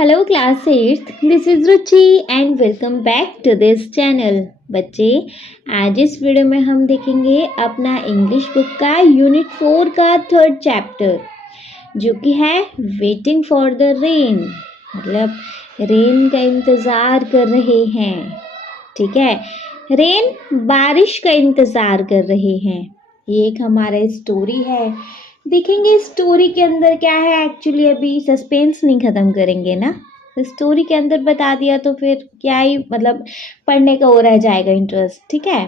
Hello class 8th, this is Ruchi and welcome back to this channel. बच्चे, आज इस video में हम देखेंगे अपना इंग्लिश बुक का यूनिट 4 का 3rd चैप्टर, जो कि है वेटिंग फॉर द रेन। मतलब रेन का इंतज़ार कर रहे हैं। ठीक है, रेन बारिश का इंतज़ार कर रहे हैं। ये एक हमारा स्टोरी है। देखेंगे स्टोरी के अंदर क्या है। एक्चुअली अभी सस्पेंस नहीं ख़त्म करेंगे ना, स्टोरी के अंदर बता दिया तो फिर क्या ही मतलब पढ़ने का हो रह जाएगा इंटरेस्ट। ठीक है,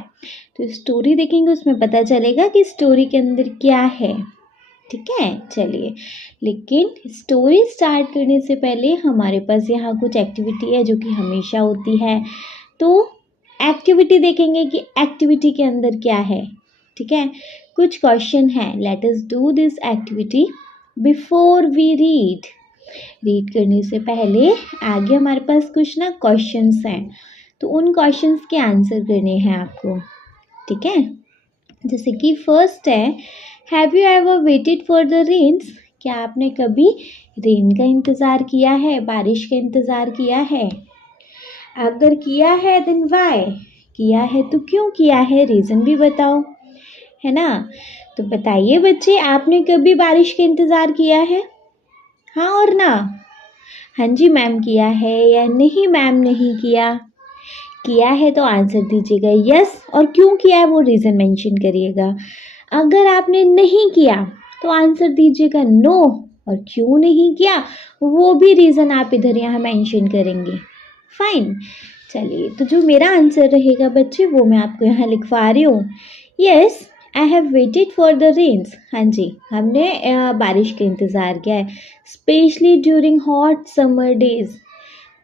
तो स्टोरी देखेंगे, उसमें पता चलेगा कि स्टोरी के अंदर क्या है। ठीक है, चलिए। लेकिन स्टोरी स्टार्ट करने से पहले हमारे पास यहाँ कुछ एक्टिविटी है जो कि हमेशा होती है। तो एक्टिविटी देखेंगे कि एक्टिविटी के अंदर क्या है। ठीक है, कुछ क्वेश्चन है। Let us do this activity before we read करने से पहले आगे हमारे पास कुछ ना क्वेश्चंस हैं, तो उन क्वेश्चंस के आंसर करने हैं आपको। ठीक है, जैसे कि फर्स्ट है, have you ever waited for the rains? क्या आपने कभी रेन का इंतज़ार किया है, बारिश का इंतज़ार किया है? अगर किया है देन व्हाई? किया है तो क्यों किया है, रीज़न भी बताओ, है ना। तो बताइए बच्चे, आपने कभी बारिश का इंतज़ार किया है? हाँ और ना? हाँ जी मैम किया है, या नहीं मैम नहीं किया? किया है तो आंसर दीजिएगा यस, और क्यों किया है वो रीज़न मेंशन करिएगा। अगर आपने नहीं किया तो आंसर दीजिएगा नो, और क्यों नहीं किया वो भी रीज़न आप इधर यहाँ मेंशन करेंगे। फाइन, चलिए। तो जो मेरा आंसर रहेगा बच्चे वो मैं आपको यहाँ लिखवा रही हूँ। Yes, I have waited for the rains. हाँ जी, हमने बारिश का इंतज़ार किया है, specially during hot summer days.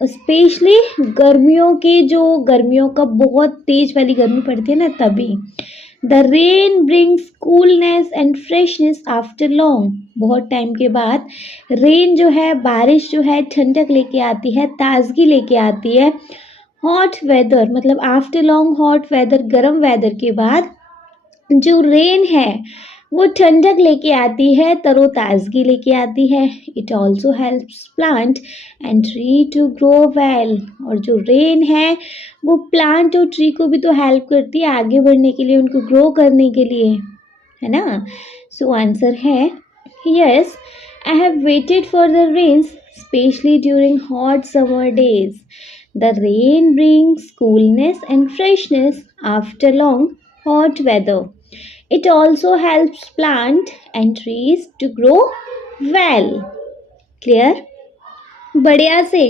Specially गर्मियों का बहुत तेज वाली गर्मी पड़ती है ना, तभी। The rain brings coolness and freshness after long. बहुत टाइम के बाद रेन जो है, बारिश जो है, ठंडक लेके आती है, ताजगी लेके आती है। हॉट वेदर मतलब आफ्टर लॉन्ग हॉट वेदर, गर्म वेदर के बाद जो रेन है वो ठंडक लेके आती है, तरोताज़गी लेके आती है। It also helps plant and tree to grow well. और जो रेन है वो प्लांट और ट्री को भी तो हेल्प करती है आगे बढ़ने के लिए, उनको ग्रो करने के लिए, है ना। सो आंसर है yes, I have waited for the rains specially during hot summer days. The rain brings coolness and freshness after long hot weather. It also helps plant and trees to grow well. Clear? बढ़िया से।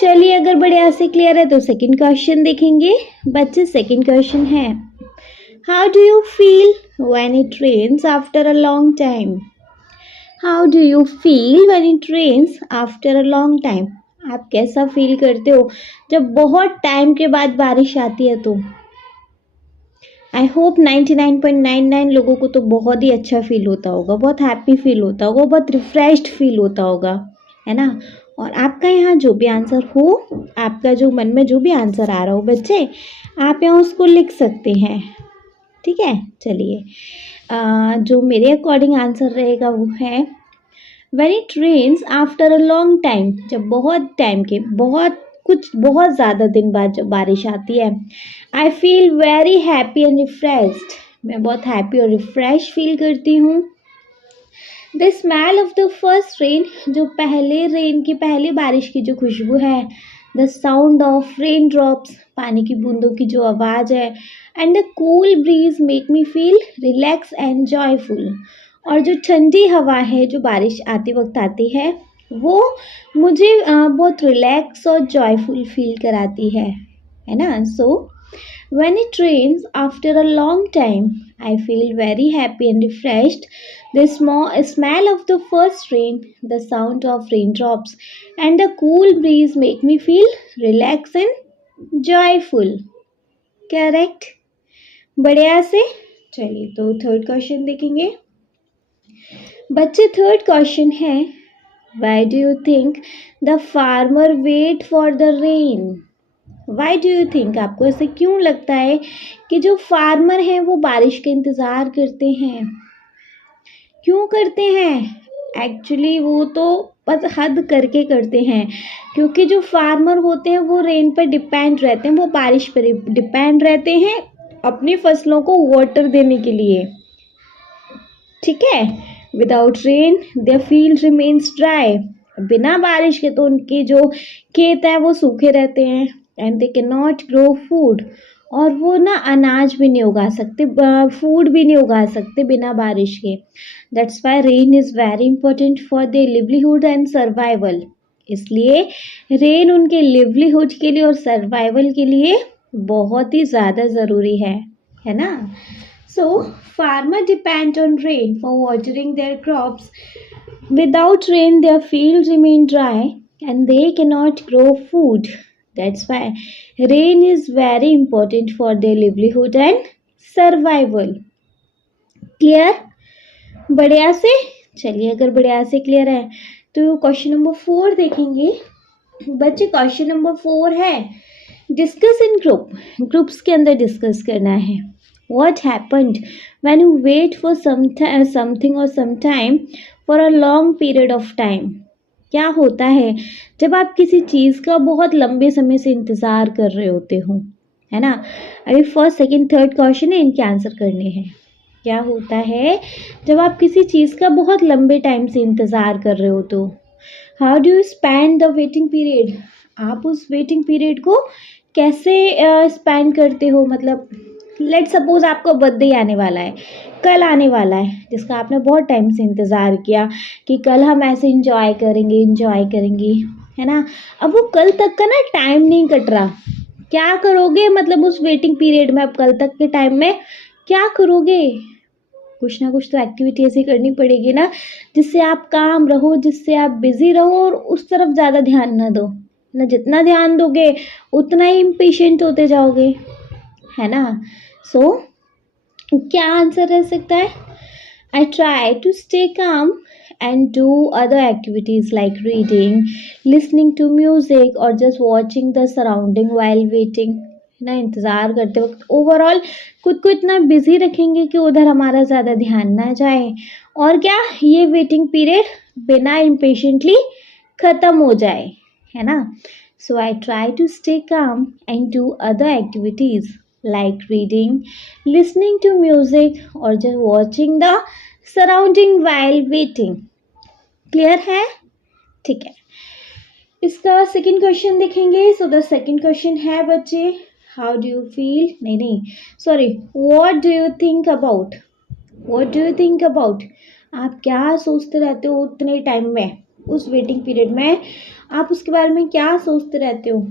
चलिए, अगर बढ़िया से clear है तो second question देखेंगे। बच्चे, सेकंड क्वेश्चन है, How do you feel when it rains after a long time? How do you feel when it rains after a long time? आप कैसा फील करते हो जब बहुत टाइम के बाद बारिश आती है? तो आई होप 99.99 लोगों को तो बहुत ही अच्छा फील होता होगा, बहुत हैप्पी फील होता होगा, बहुत रिफ्रेश्ड फील होता होगा, है ना। और आपका यहाँ जो भी आंसर हो, आपका जो मन में जो भी आंसर आ रहा हो बच्चे, आप यहाँ उसको लिख सकते हैं। ठीक है, चलिए। जो मेरे अकॉर्डिंग आंसर रहेगा वो है, when it rains after a long time. जब बहुत टाइम के, बहुत ज़्यादा दिन बाद जब बारिश आती है, आई feel very happy and refreshed. मैं बहुत हैप्पी और रिफ्रेश फील करती हूँ। The smell of the first rain, जो पहले रेन की, पहली बारिश की जो खुशबू है। The sound of rain drops, पानी की बूंदों की जो आवाज़ है। And the cool breeze make me feel relax and joyful. और जो ठंडी हवा है जो बारिश आते वक्त आती है, वो मुझे बहुत रिलैक्स और जॉयफुल फील कराती है ना। So when it rains after a long time, I feel very happy and refreshed. The smell of the first rain, the sound of rain drops and the cool breeze make me feel relax and joyful. Correct, बढ़िया से। चलिए, तो third question देखेंगे। बच्चे, third question है, why do you think the farmer wait for the rain? Why do you think, आपको ऐसे क्यों लगता है कि जो फार्मर हैं वो बारिश का इंतज़ार करते हैं? क्यों करते हैं? एक्चुअली वो तो बस हद करके करते हैं, क्योंकि जो फार्मर होते हैं वो रेन पर डिपेंड रहते हैं, वो बारिश पर डिपेंड रहते हैं अपनी फसलों को वाटर देने के लिए। ठीक है, without rain their field remains dry, बिना बारिश के तो उनके जो खेत है वो सूखे रहते हैं। And they can not grow food, और वो ना अनाज भी नहीं उगा सकते, फूड भी नहीं उगा सकते बिना बारिश के। That's why rain is very important for their livelihood and survival. इसलिए रेन उनके लिवलीहुड के लिए और सर्वाइवल के लिए बहुत ही ज़्यादा ज़रूरी है ना। So, farmer depend on rain for watering their crops. Without rain, their fields remain dry and they cannot grow food. That's why rain is very important for their livelihood and survival. Clear? बढ़िया से चलिए, अगर बढ़िया से clear है तो question number 4 देखेंगे बच्चे। क्वेश्चन नंबर 4 है डिस्कस इन ग्रुप, ग्रुप्स के अंदर डिस्कस करना है। What happened when you wait for something or some time for a long period of time? क्या होता है जब आप किसी चीज़ का बहुत लंबे समय से इंतज़ार कर रहे होते हो, है ना। अभी फर्स्ट सेकंड थर्ड क्वेश्चन है, इनके आंसर करने हैं। क्या होता है जब आप किसी चीज़ का बहुत लंबे टाइम से इंतज़ार कर रहे हो तो how do you spend the waiting period? आप उस वेटिंग पीरियड को कैसे स्पेंड करते हो? मतलब लेट सपोज आपका बर्थडे आने वाला है, कल आने वाला है, जिसका आपने बहुत टाइम से इंतज़ार किया कि कल हम ऐसे इंजॉय करेंगे, है ना। अब वो कल तक का ना टाइम नहीं कट रहा, क्या करोगे? मतलब उस वेटिंग पीरियड में अब कल तक के टाइम में क्या करोगे? कुछ ना कुछ तो एक्टिविटी ऐसी करनी पड़ेगी ना जिससे आप काम रहो, जिससे आप बिजी रहो और उस तरफ ज़्यादा ध्यान ना दो ना। जितना ध्यान दोगे उतना ही इम्पेशेंट होते जाओगे, है ना। सो क्या आंसर रह सकता है? I try to stay calm and do other activities like reading, listening to music और just watching the surrounding while waiting, ना। इंतज़ार करते वक्त ओवरऑल खुद को इतना बिजी रखेंगे कि उधर हमारा ज़्यादा ध्यान ना जाए, और क्या ये वेटिंग पीरियड बिना इम्पेशेंटली ख़त्म हो जाए, है ना। So I try to stay calm and do other activities like reading, listening to music or just watching the surrounding while waiting. Clear है? ठीक है, इसका सेकंड क्वेश्चन देखेंगे। सो द सेकंड क्वेश्चन है बच्चे, हाउ डू यू फील, नहीं sorry, what do you think about, what do you think about, आप क्या सोचते रहते हो उतने टाइम में, उस वेटिंग पीरियड में आप उसके बारे में क्या सोचते रहते हो?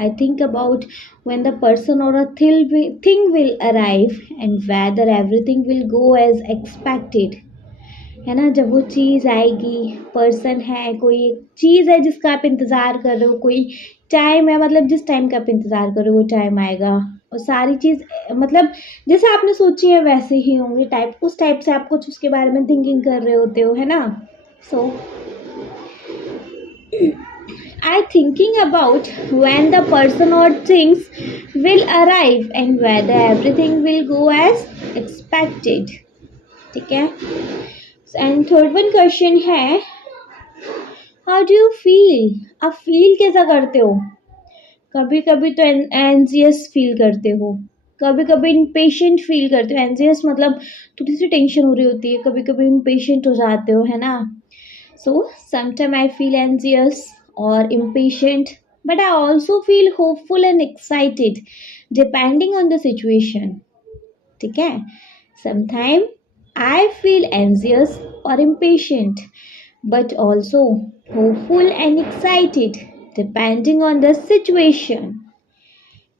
I think about when the person or a thing will arrive and whether everything will go as expected, है ना। जब वो चीज़ आएगी, पर्सन है, कोई चीज़ है जिसका आप इंतज़ार कर रहे हो, कोई टाइम है, मतलब जिस टाइम का आप इंतज़ार कर रहे हो वो टाइम आएगा और सारी चीज़ मतलब जैसे आपने सोची है वैसे ही होंगी, उस टाइप से आप कुछ उसके बारे में थिंकिंग कर रहे होते हो, है ना। सो I thinking about when the person or things will arrive and whether everything will go as expected. ठीक है। एंड थर्ड वन क्वेश्चन है, हाउ डू यू फील, आप फील कैसा करते हो? कभी कभी तो एंजियस फील करते हो, कभी कभी इम्पेशेंट फील करते हो। एंजियस मतलब थोड़ी सी टेंशन हो रही होती है, कभी कभी इम्पेशेंट हो जाते हो, है ना। So sometime I feel anxious or impatient, but I also feel hopeful and excited depending on the situation. ठीक है, sometimes I feel anxious or impatient but also hopeful and excited depending on the situation.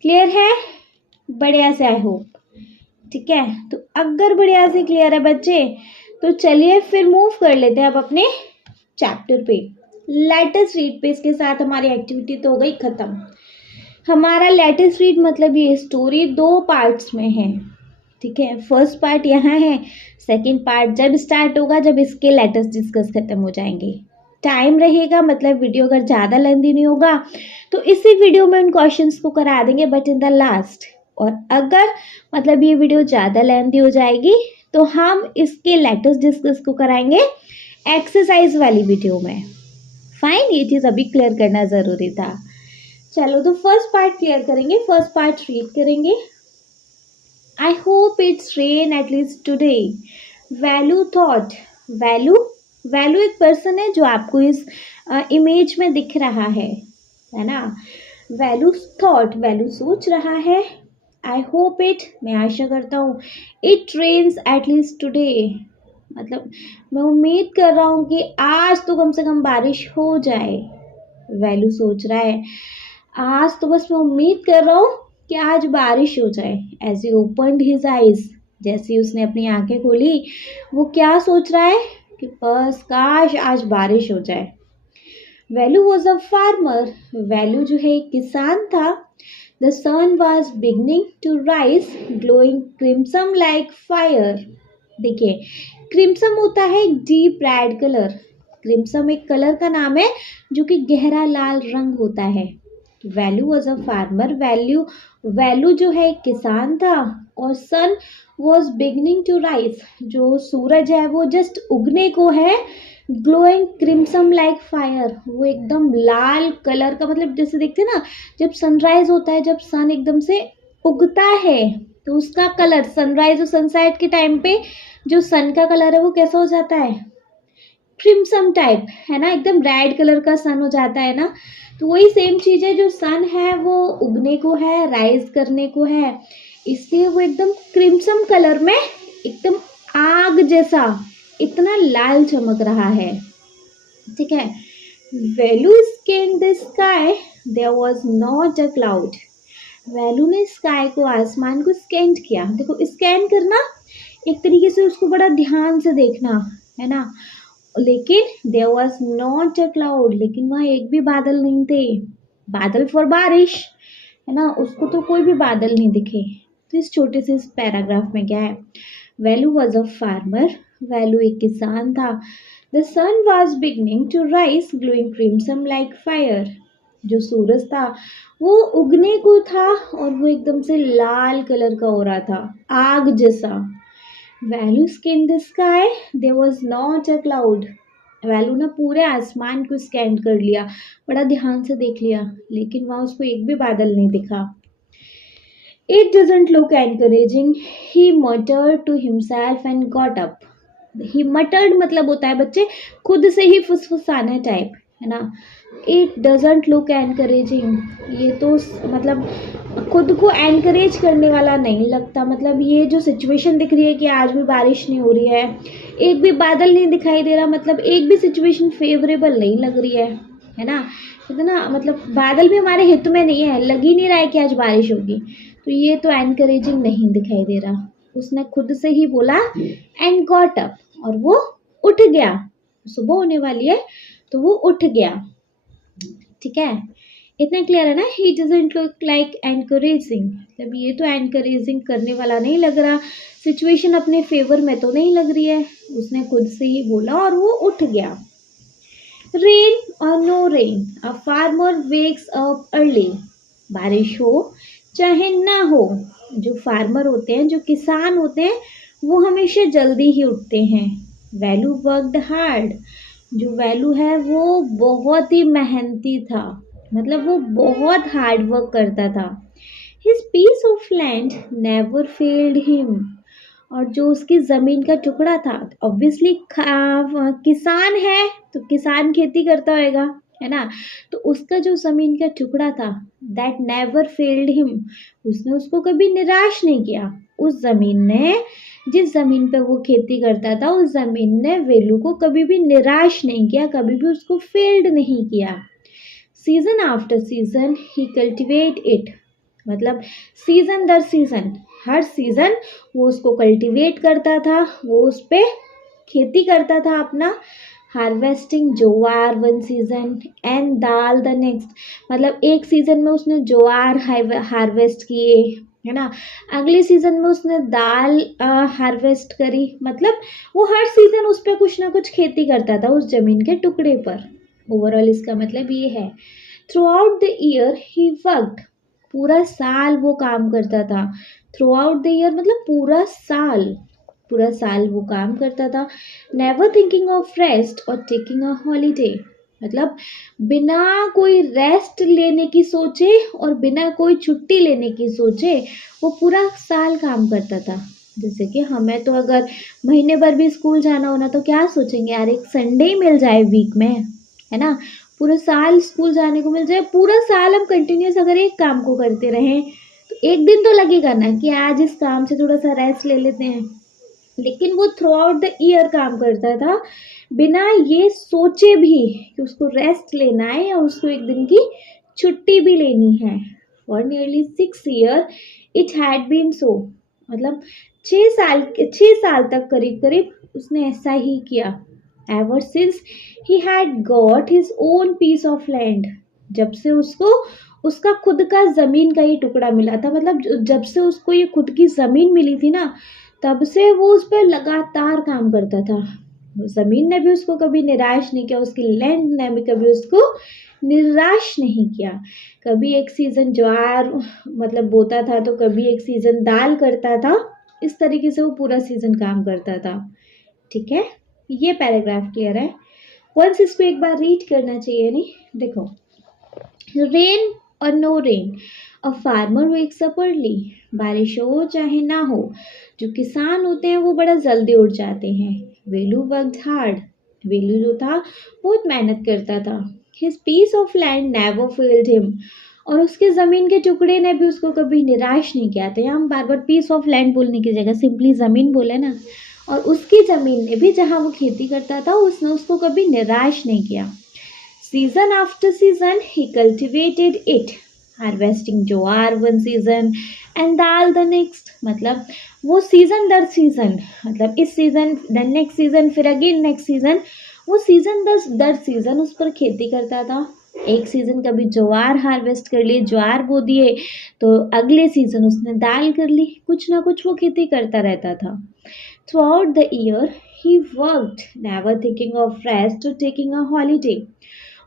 Clear है? बढ़िया से I hope. ठीक है, तो अगर बढ़िया से क्लियर है बच्चे तो चलिए फिर मूव कर लेते हैं अब अपने चैप्टर पे। लेटेस्ट रीड पे इसके साथ हमारी एक्टिविटी तो हो गई ख़त्म। हमारा लेटेस्ट रीड मतलब ये स्टोरी 2 पार्ट्स में है, ठीक है। फर्स्ट पार्ट यहाँ है, सेकंड पार्ट जब स्टार्ट होगा जब इसके लेटेस्ट डिस्कस खत्म हो जाएंगे। टाइम रहेगा, मतलब वीडियो अगर ज़्यादा लेंदी नहीं होगा तो इसी वीडियो में उन क्वेश्चंस को करा देंगे बट इन द लास्ट, और अगर मतलब ये वीडियो ज़्यादा लेंदी हो जाएगी तो हम इसके लेटेस्ट डिस्कस को कराएंगे एक्सरसाइज वाली वीडियो में। फाइन, ये चीज़ अभी क्लियर करना ज़रूरी था। चलो तो फर्स्ट पार्ट क्लियर करेंगे, फर्स्ट पार्ट रीड करेंगे। I hope it's rain at least today. Value thought, value value एक पर्सन है जो आपको इस इमेज में दिख रहा है ना। वैल्यू थॉट, वैल्यू सोच रहा है। आई होप इट, मैं आशा करता हूँ, इट रेन्स एटलीस्ट टुडे, मतलब मैं उम्मीद कर रहा हूँ कि आज तो कम से कम बारिश हो जाए। वैल्यू सोच रहा है आज तो बस मैं उम्मीद कर रहा हूँ कि आज बारिश हो जाए। As he opened his eyes, जैसे ही उसने अपनी आंखें खोली, वो क्या सोच रहा है कि बस काश आज बारिश हो जाए। Velu was a farmer, Velu जो है एक किसान था। The sun was beginning to rise, glowing crimson like fire. देखिए, क्रिम्सन होता है एक डीप रेड कलर। क्रिम्सन एक कलर का नाम है जो कि गहरा लाल रंग होता है। Velu was a farmer, value value जो है एक किसान था। और सन वॉज बिगनिंग टू राइज, जो सूरज है वो जस्ट उगने को है। ग्लोइंग क्रिम्सन लाइक फायर, वो एकदम लाल कलर का, मतलब जैसे देखते हैं ना जब सनराइज होता है, जब सन एकदम से उगता है तो उसका कलर सनराइज और सनसेट के टाइम पे जो सन का कलर है वो कैसा हो जाता है, क्रिम्सन टाइप, है ना, एकदम रेड कलर का सन हो जाता है ना। तो वही सेम चीज़ है, जो सन है वो उगने को है, राइज करने को है, इसलिए वो एकदम क्रिम्सन कलर में, एकदम आग जैसा इतना लाल चमक रहा है। ठीक है। Velu scan the sky, there was not a cloud. Velu ने स्काई को, आसमान को स्कैन किया। देखो, स्कैन करना एक तरीके से उसको बड़ा ध्यान से देखना, है ना। लेकिन there was not a cloud, लेकिन वहाँ एक भी बादल नहीं थे। बादल फॉर बारिश, है ना, उसको तो कोई भी बादल नहीं दिखे। तो इस छोटे से इस पैराग्राफ में क्या है, Velu was a farmer, Velu एक किसान था। The sun was beginning to rise, glowing crimson like fire, जो सूरज था वो उगने को था और वो एकदम से लाल कलर का हो रहा था, आग जैसा। Velu scan the sky, there was not a cloud. Velu ने पूरे आसमान को स्कैन कर लिया, बड़ा ध्यान से देख लिया, लेकिन वहाँ उसको एक भी बादल नहीं दिखा। It doesn't look encouraging, he muttered to himself and got up. He muttered मतलब होता है बच्चे खुद से ही फुसफुसाना टाइप, है ना। इट डजंट लुक एनकरेजिंग, ये तो मतलब खुद को एनकरेज करने वाला नहीं लगता। मतलब ये जो सिचुएशन दिख रही है कि आज भी बारिश नहीं हो रही है, एक भी बादल नहीं दिखाई दे रहा, मतलब एक भी सिचुएशन फेवरेबल नहीं लग रही है ना। इतना मतलब बादल भी हमारे हित में नहीं है, लग ही नहीं रहा है कि आज बारिश होगी, तो ये तो एनकरेजिंग नहीं दिखाई दे रहा। उसने खुद से ही बोला एंड गॉट अप, और वो उठ गया। सुबह होने वाली है तो वो उठ गया। ठीक है, इतना क्लियर है ना। He doesn't look like encouraging, मतलब ये तो एनकरेजिंग करने वाला नहीं लग रहा, सिचुएशन अपने फेवर में तो नहीं लग रही है। उसने खुद से ही बोला और वो उठ गया। रेन और no rain, a farmer wakes up early. बारिश हो चाहे ना हो, जो फार्मर होते हैं, जो किसान होते हैं, वो हमेशा जल्दी ही उठते हैं। वैल्यू वर्कड हार्ड, जो वैल्यू है वो बहुत ही मेहनती था, मतलब वो बहुत हार्ड वर्क करता था। His piece of land never failed him, और जो उसकी ज़मीन का टुकड़ा था, ऑब्वियसली किसान है तो किसान खेती करता होगा, है ना। तो उसका जो ज़मीन का टुकड़ा था, दैट नेवर फेल्ड हिम, उसने उसको कभी निराश नहीं किया। उस ज़मीन ने, जिस ज़मीन पे वो खेती करता था, उस ज़मीन ने वेलू को कभी भी निराश नहीं किया, कभी भी उसको फेल्ड नहीं किया। Season after season he cultivate it, मतलब सीजन दर सीजन, हर सीजन वो उसको कल्टीवेट करता था, वो उस पर खेती करता था अपना। Harvesting jowar one season and dal the next, मतलब एक सीजन में उसने ज्वार हार्वेस्ट किए, है ना, अगले सीजन में उसने दाल हार्वेस्ट करी। मतलब वो हर सीजन उस पर कुछ ना कुछ खेती करता था उस जमीन के टुकड़े पर। ओवरऑल इसका मतलब ये है, through out the year he worked, पूरा साल वो काम करता था। थ्रू आउट द ईयर मतलब पूरा साल, पूरा साल वो काम करता था। नेवर थिंकिंग ऑफ रेस्ट और टेकिंग अ हॉलीडे, मतलब बिना कोई रेस्ट लेने की सोचे और बिना कोई छुट्टी लेने की सोचे वो पूरा साल काम करता था। जैसे कि हमें तो अगर महीने भर भी स्कूल जाना हो ना तो क्या सोचेंगे, यार एक संडे ही मिल जाए वीक में, है ना। पूरा साल स्कूल जाने को मिल जाए, पूरा साल हम कंटिन्यूस अगर एक काम को करते रहें तो एक दिन तो लगेगा ना कि आज इस काम से थोड़ा सा रेस्ट ले लेते हैं। लेकिन वो थ्रू आउट द ईयर काम करता था बिना ये सोचे भी कि उसको रेस्ट लेना है या उसको एक दिन की छुट्टी भी लेनी है। For nearly 6 year it had been so, मतलब 6 साल तक करीब करीब उसने ऐसा ही किया। Ever since he had got his own piece of land, जब से उसको उसका खुद का जमीन का ही टुकड़ा मिला था, मतलब जब से उसको ये खुद की जमीन मिली थी ना तब से वो उस पर लगातार काम करता था। जमीन ने भी उसको कभी निराश नहीं किया, उसकी लैंड ने भी कभी उसको निराश नहीं किया। कभी एक सीजन ज्वार मतलब बोता था तो कभी एक सीजन दाल करता था, इस तरीके से वो पूरा सीजन काम करता था। ठीक है, ये पैराग्राफ क्लियर है। वंस इसको एक बार रीड करना चाहिए। नहीं देखो, रेन और no rain, a farmer wakes up early, बारिश हो चाहे ना हो जो किसान होते हैं वो बड़ा जल्दी उठ जाते हैं। वेलू वर्कड हार्ड, वेलू जो था बहुत मेहनत करता था। His piece of land never failed him, और उसके ज़मीन के टुकड़े ने भी उसको कभी निराश नहीं किया था। हम बार बार पीस ऑफ लैंड बोलने की जगह सिंपली ज़मीन बोले ना, और उसकी ज़मीन ने भी जहाँ वो खेती करता था उसने उसको कभी निराश नहीं किया। Season after season he cultivated it, harvesting jowar one season and dal the next, मतलब वो सीजन दर सीजन, मतलब इस सीजन देन नेक्स्ट सीजन फिर अगेन नेक्स्ट सीजन, वो सीजन दर सीजन उस पर खेती करता था। एक सीजन कभी ज्वार हार्वेस्ट कर लिए, ज्वार बो दिए, तो अगले सीजन उसने दाल कर ली, कुछ ना कुछ वो खेती करता रहता था। Through out the year he worked, never thinking of rest और टेकिंग अ हॉलीडे,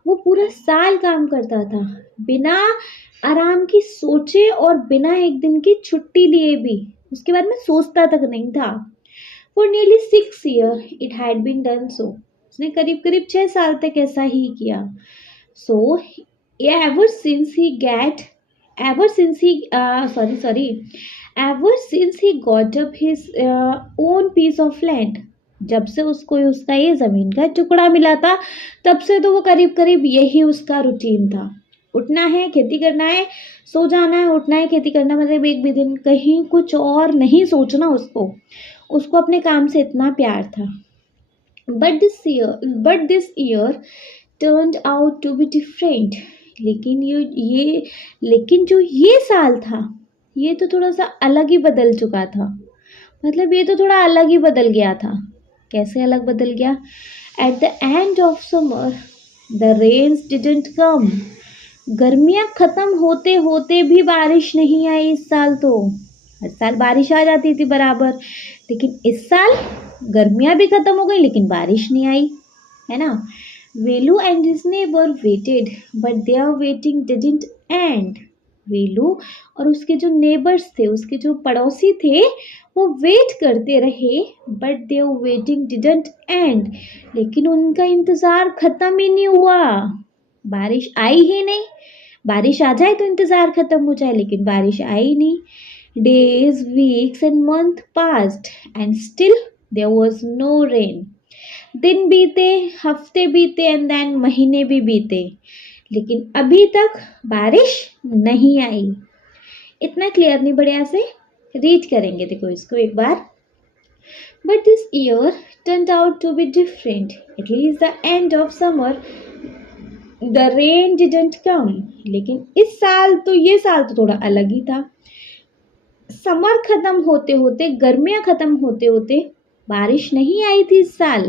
वो पूरा साल काम करता था बिना आराम की सोचे और बिना एक दिन की छुट्टी लिए भी, उसके बाद में सोचता तक नहीं था। For nearly 6 year it had been done so, उसने करीब करीब 6 साल तक ऐसा ही किया। So ever since he get ever since he sorry ever since he got up his own piece of land, जब से उसको उसका ये ज़मीन का टुकड़ा मिला था तब से तो वो करीब करीब यही उसका रूटीन था। उठना है खेती करना है, सो जाना है, उठना है खेती करना, मतलब एक भी दिन कहीं कुछ और नहीं सोचना उसको, उसको अपने काम से इतना प्यार था। But this year turned out to be different, लेकिन जो ये साल था ये तो थोड़ा सा अलग ही बदल चुका था, मतलब ये तो थोड़ा अलग ही बदल गया था। कैसे अलग बदल गया? At the end of summer the rains didn't come, गर्मियाँ ख़त्म होते होते भी बारिश नहीं आई इस साल। तो हर साल बारिश आ जाती थी बराबर, लेकिन इस साल गर्मियाँ भी ख़त्म हो गई लेकिन बारिश नहीं आई, है ना। Velu and his neighbour waited but their waiting didn't end, Velu और उसके जो नेबर्स थे, उसके जो पड़ोसी थे, वो वेट करते रहे but their waiting didn't end, लेकिन उनका इंतज़ार ख़त्म ही नहीं हुआ। बारिश आई ही नहीं, बारिश आ जाए तो इंतज़ार ख़त्म हो जाए, लेकिन बारिश आई नहीं। Days weeks and months passed and still there was no rain, दिन बीते, हफ्ते बीते एंड देन महीने भी बीते, लेकिन अभी तक बारिश नहीं आई। इतना क्लियर नहीं, बढ़िया से रीड करेंगे, देखो इसको एक बार। But this year turned out to be different, it is the end of summer the rain didn't come, लेकिन इस साल तो ये साल तो थोड़ा अलग ही था। समर खत्म होते होते, गर्मियाँ खत्म होते होते बारिश नहीं आई थी इस साल।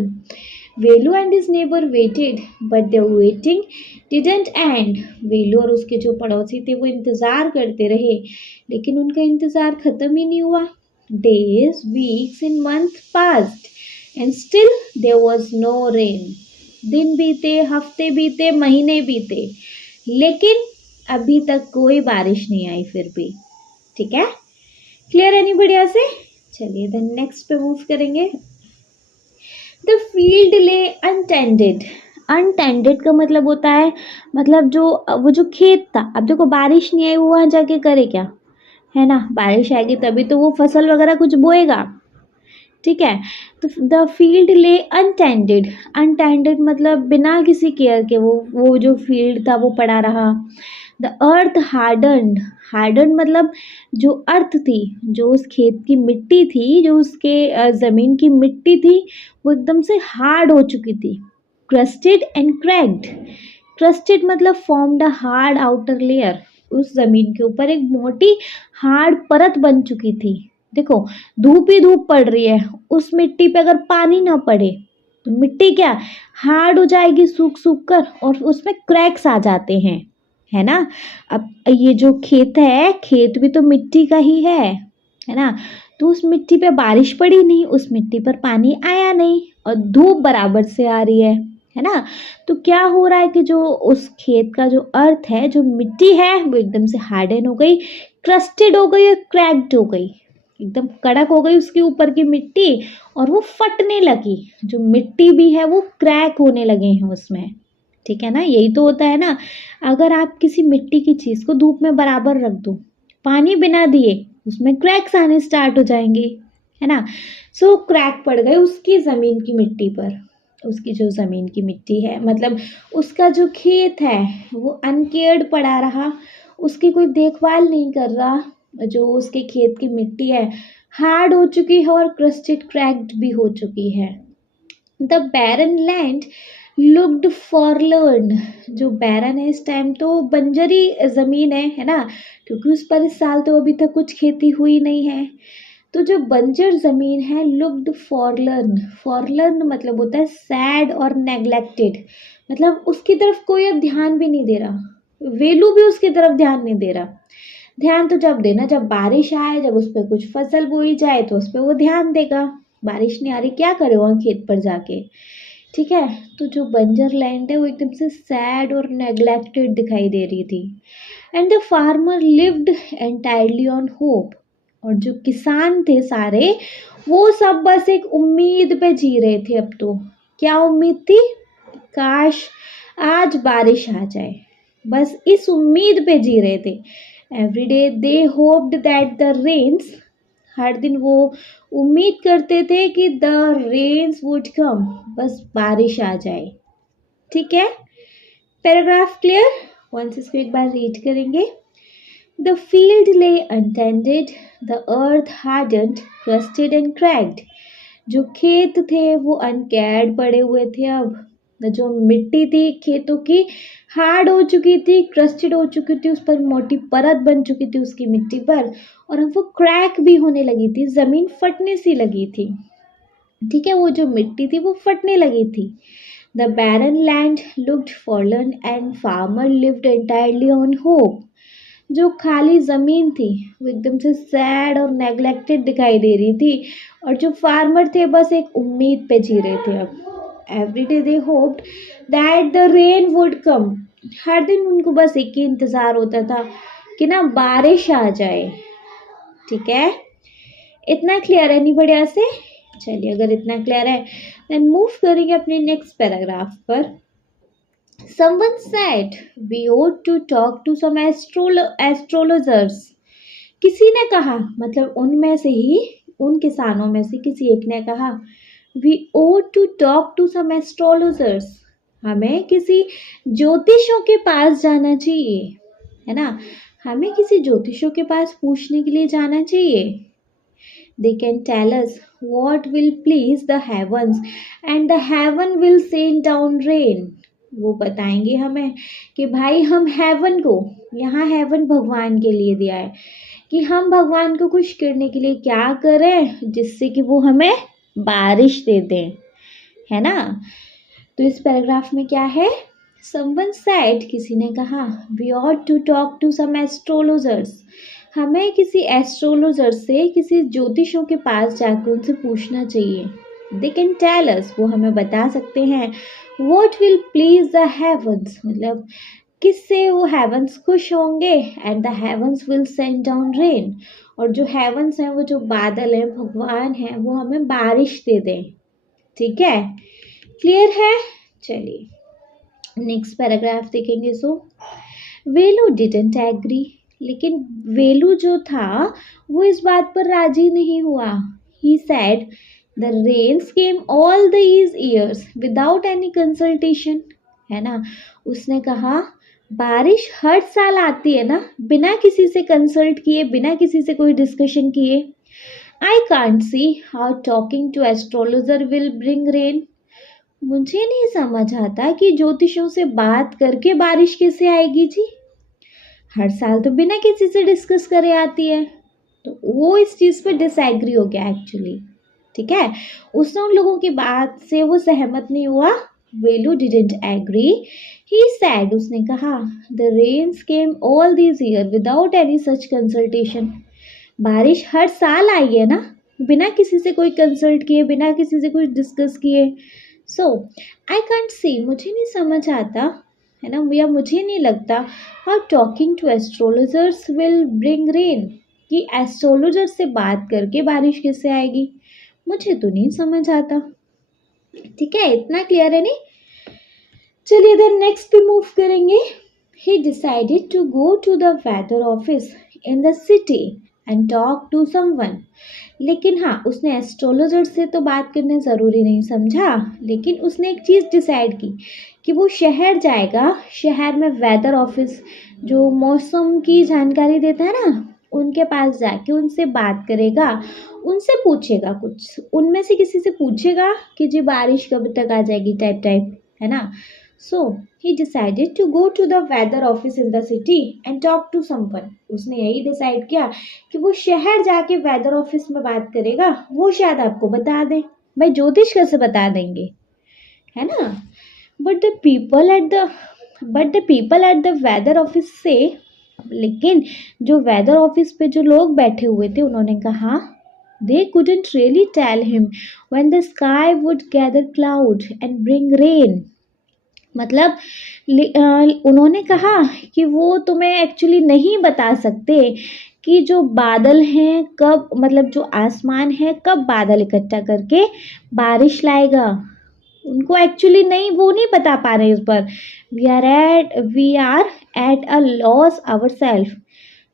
Velu and his neighbour waited but their waiting didn't end, Velu और उसके जो पड़ोसी थे वो इंतज़ार करते रहे लेकिन उनका इंतज़ार ख़त्म ही नहीं हुआ। Days weeks and months passed and still there was no rain, दिन बीते, हफ्ते बीते, महीने बीते, लेकिन अभी तक कोई बारिश नहीं आई फिर भी। ठीक है, क्लियर है नहीं बढ़िया से? चलिए देन नेक्स्ट पे मूव करेंगे। The field lay अनटेंडेड। अनटेंडेड का मतलब होता है, मतलब जो वो जो खेत था, अब देखो बारिश नहीं आई, वो वहाँ जाके करे क्या, है ना, बारिश आएगी तभी तो वो फसल वगैरह कुछ बोएगा, ठीक है। तो द फील्ड ले अनटेंडेड, अनटेंडेड मतलब बिना किसी केयर के वो जो फील्ड था वो पड़ा रहा। द अर्थ हार्डन्ड, हार्डन्ड मतलब जो अर्थ थी, जो उस खेत की मिट्टी थी, जो उसके ज़मीन की मिट्टी थी, वो एकदम से हार्ड हो चुकी थी। क्रस्टेड एंड क्रैक्ड, क्रस्टेड मतलब formed a hard outer layer, उस ज़मीन के ऊपर एक मोटी हार्ड परत बन चुकी थी। देखो धूप ही धूप पड़ रही है, उस मिट्टी पे अगर पानी ना पड़े तो मिट्टी क्या हार्ड हो जाएगी सूख सूख कर, और उसमें क्रैक्स आ जाते हैं, है ना। अब ये जो खेत है, खेत भी तो मिट्टी का ही है ना। तो उस मिट्टी पे बारिश पड़ी नहीं, उस मिट्टी पर पानी आया नहीं, और धूप बराबर से आ रही है ना। तो क्या हो रहा है कि जो उस खेत का जो अर्थ है, जो मिट्टी है, वो एकदम से हार्डन हो गई, क्रस्टेड हो गई और क्रैक्ड हो गई, एकदम कड़क हो गई उसके ऊपर की मिट्टी, और वो फटने लगी, जो मिट्टी भी है वो क्रैक होने लगे हैं उसमें, ठीक है ना। यही तो होता है ना, अगर आप किसी मिट्टी की चीज़ को धूप में बराबर रख दो, पानी बिना दिए, उसमें क्रैक्स आने स्टार्ट हो जाएंगे, है ना। सो क्रैक पड़ गए उसकी ज़मीन की मिट्टी पर, उसकी जो ज़मीन की मिट्टी है, मतलब उसका जो खेत है वो अनकेयर्ड पड़ा रहा, उसकी कोई देखभाल नहीं कर रहा, जो उसके खेत की मिट्टी है हार्ड हो चुकी है और क्रस्टेड क्रैक्ड भी हो चुकी है। द बैरन लैंड लुक्ड फॉरलर्न, जो बैरन है इस टाइम तो बंजरी ज़मीन है ना, क्योंकि उस पर इस साल तो अभी तक कुछ खेती हुई नहीं है। तो जो बंजर ज़मीन है, लुक्ड फॉरलर्न, फॉरलर्न मतलब होता है सैड और नेग्लेक्टेड, मतलब उसकी तरफ कोई अब ध्यान भी नहीं दे रहा, वेलू भी उसकी तरफ ध्यान नहीं दे रहा। ध्यान तो जब देना जब बारिश आए, जब उस पर कुछ फसल बोई जाए तो उस पर वो ध्यान देगा, बारिश नहीं आ रही क्या करे वहाँ खेत पर जाके, ठीक है। तो जो बंजर लैंड है वो एकदम से सैड और नेग्लेक्टेड दिखाई दे रही थी। And the farmer lived entirely on hope, और जो किसान थे सारे, वो सब बस एक उम्मीद पे जी रहे थे। अब तो क्या उम्मीद थी, काश आज बारिश आ जाए, बस इस उम्मीद पे जी रहे थे। Every day they hoped that the rains, हर दिन वो उम्मीद करते थे कि द रेन्स वुड कम, बस बारिश आ जाए, ठीक है। पैराग्राफ क्लियर, वंस इसको एक बार रीड करेंगे। The field lay untended, the earth hardened, crusted and cracked, जो खेत थे वो अनकेयर्ड पड़े हुए थे, अब जो मिट्टी थी खेतों की हार्ड हो चुकी थी, क्रस्टेड हो चुकी थी, उस पर मोटी परत बन चुकी थी उसकी मिट्टी पर, और अब वो क्रैक भी होने लगी थी, ज़मीन फटने सी लगी थी, ठीक है, वो जो मिट्टी थी वो फटने लगी थी। The barren land looked forlorn and farmer lived entirely on hope, जो खाली ज़मीन थी वो एकदम से सैड और नेग्लेक्टेड दिखाई दे रही थी, और जो फार्मर थे बस एक उम्मीद पे जी रहे थे। अब every day they hoped that the rain would come, हर दिन उनको बस एक ही इंतज़ार होता था कि ना बारिश आ जाए, ठीक है। इतना क्लियर है नहीं बढ़िया से, चलिए अगर इतना क्लियर है देन मूव करेंगे अपने नेक्स्ट पैराग्राफ पर। Someone said we ought to talk to some astrologers. किसी ने कहा, मतलब उनमें से ही, उन किसानों में से किसी एक ने कहा, we ought to talk to some astrologers. हमें किसी ज्योतिषों के पास जाना चाहिए, है ना, हमें किसी ज्योतिषों के पास पूछने के लिए जाना चाहिए। They can tell us what will please the heavens and the heaven will send down rain. वो बताएंगे हमें कि भाई हम हेवन को, यहाँ हेवन भगवान के लिए दिया है, कि हम भगवान को खुश करने के लिए क्या करें जिससे कि वो हमें बारिश दे दें, है ना। तो इस पैराग्राफ में क्या है, someone said, किसी ने कहा, we ought to talk to some astrologers, हमें किसी एस्ट्रोलॉजर से, किसी ज्योतिषों के पास जाकर उनसे पूछना चाहिए। दे कैन टेल अस, वो हमें बता सकते हैं, what will please the heavens, मतलब किससे वो हेवंस खुश होंगे, and the heavens will send down rain, और जो हेवंस हैं वो जो बादल हैं भगवान हैं वो हमें बारिश दे दें। ठीक है, क्लियर है। चलिए नेक्स्ट पैराग्राफ देखेंगे। सो वेलू डिडंट एग्री, लेकिन वेलू जो था वो इस बात पर राजी नहीं हुआ। He said the rains came all these years without any consultation, है ना। उसने कहा बारिश हर साल आती है ना, बिना किसी से कंसल्ट किए, बिना किसी से कोई डिस्कशन किए। I can't see how talking to astrologer will bring rain, मुझे नहीं समझ आता कि ज्योतिषों से बात करके बारिश कैसे आएगी जी। हर साल तो बिना किसी से डिस्कस करे आती है। तो वो इस चीज़ पे डिसएग्री हो गया एक्चुअली। ठीक है, उसने उन लोगों की बात से वो सहमत नहीं हुआ। Velu didn't agree, he said, उसने कहा the rains came all these year without any such consultation, बारिश हर साल आई है ना, बिना किसी से कोई कंसल्ट किए, बिना किसी से कुछ डिस्कस किए। सो आई कांट सी, मुझे नहीं समझ आता, है ना, या मुझे नहीं लगता how talking to astrologers will bring rain, कि एस्ट्रोलॉजर से बात करके बारिश कैसे आएगी, मुझे तो नहीं समझ आता। ठीक है, इतना क्लियर है नहीं। चलिए देन नेक्स्ट पे मूव करेंगे। He decided to go to the weather office in the city and talk to someone, लेकिन हाँ उसने एस्ट्रोलॉजर से तो बात करना ज़रूरी नहीं समझा, लेकिन उसने एक चीज़ डिसाइड की कि वो शहर जाएगा, शहर में वेदर ऑफिस जो मौसम की जानकारी देता है ना, उनके पास जाके उनसे बात करेगा, उनसे पूछेगा, कुछ उनमें से किसी से पूछेगा कि जी बारिश कब तक आ जाएगी, टाइप टाइप, है ना। So he decided to go to the weather office in the city and talk to someone, उसने यही डिसाइड किया कि वो शहर जाके वेदर ऑफिस में बात करेगा, वो शायद आपको बता दें। भाई ज्योतिष कैसे बता देंगे, है ना। But the people at the weather office से, लेकिन जो वेदर ऑफिस पे जो लोग बैठे हुए थे उन्होंने कहा they couldn't really tell him when the sky would gather cloud and bring rain, मतलब उन्होंने कहा कि वो तुम्हें एक्चुअली नहीं बता सकते कि जो बादल हैं कब, मतलब जो आसमान है कब बादल इकट्ठा करके बारिश लाएगा, उनको एक्चुअली नहीं, वो नहीं बता पा रहे इस पर। We are at a loss ourselves,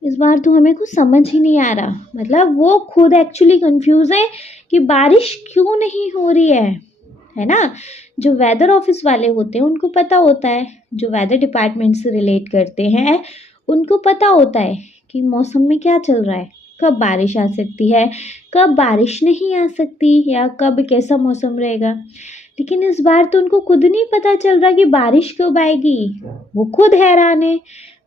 इस बार तो हमें कुछ समझ ही नहीं आ रहा, मतलब वो खुद एक्चुअली कंफ्यूज है कि बारिश क्यों नहीं हो रही है ना। जो वेदर ऑफिस वाले होते हैं उनको पता होता है, जो वेदर डिपार्टमेंट से रिलेट करते हैं उनको पता होता है कि मौसम में क्या चल रहा है, कब बारिश आ सकती है, कब बारिश नहीं आ सकती, या कब कैसा मौसम रहेगा। लेकिन इस बार तो उनको खुद नहीं पता चल रहा कि बारिश कब आएगी, वो खुद हैरान है।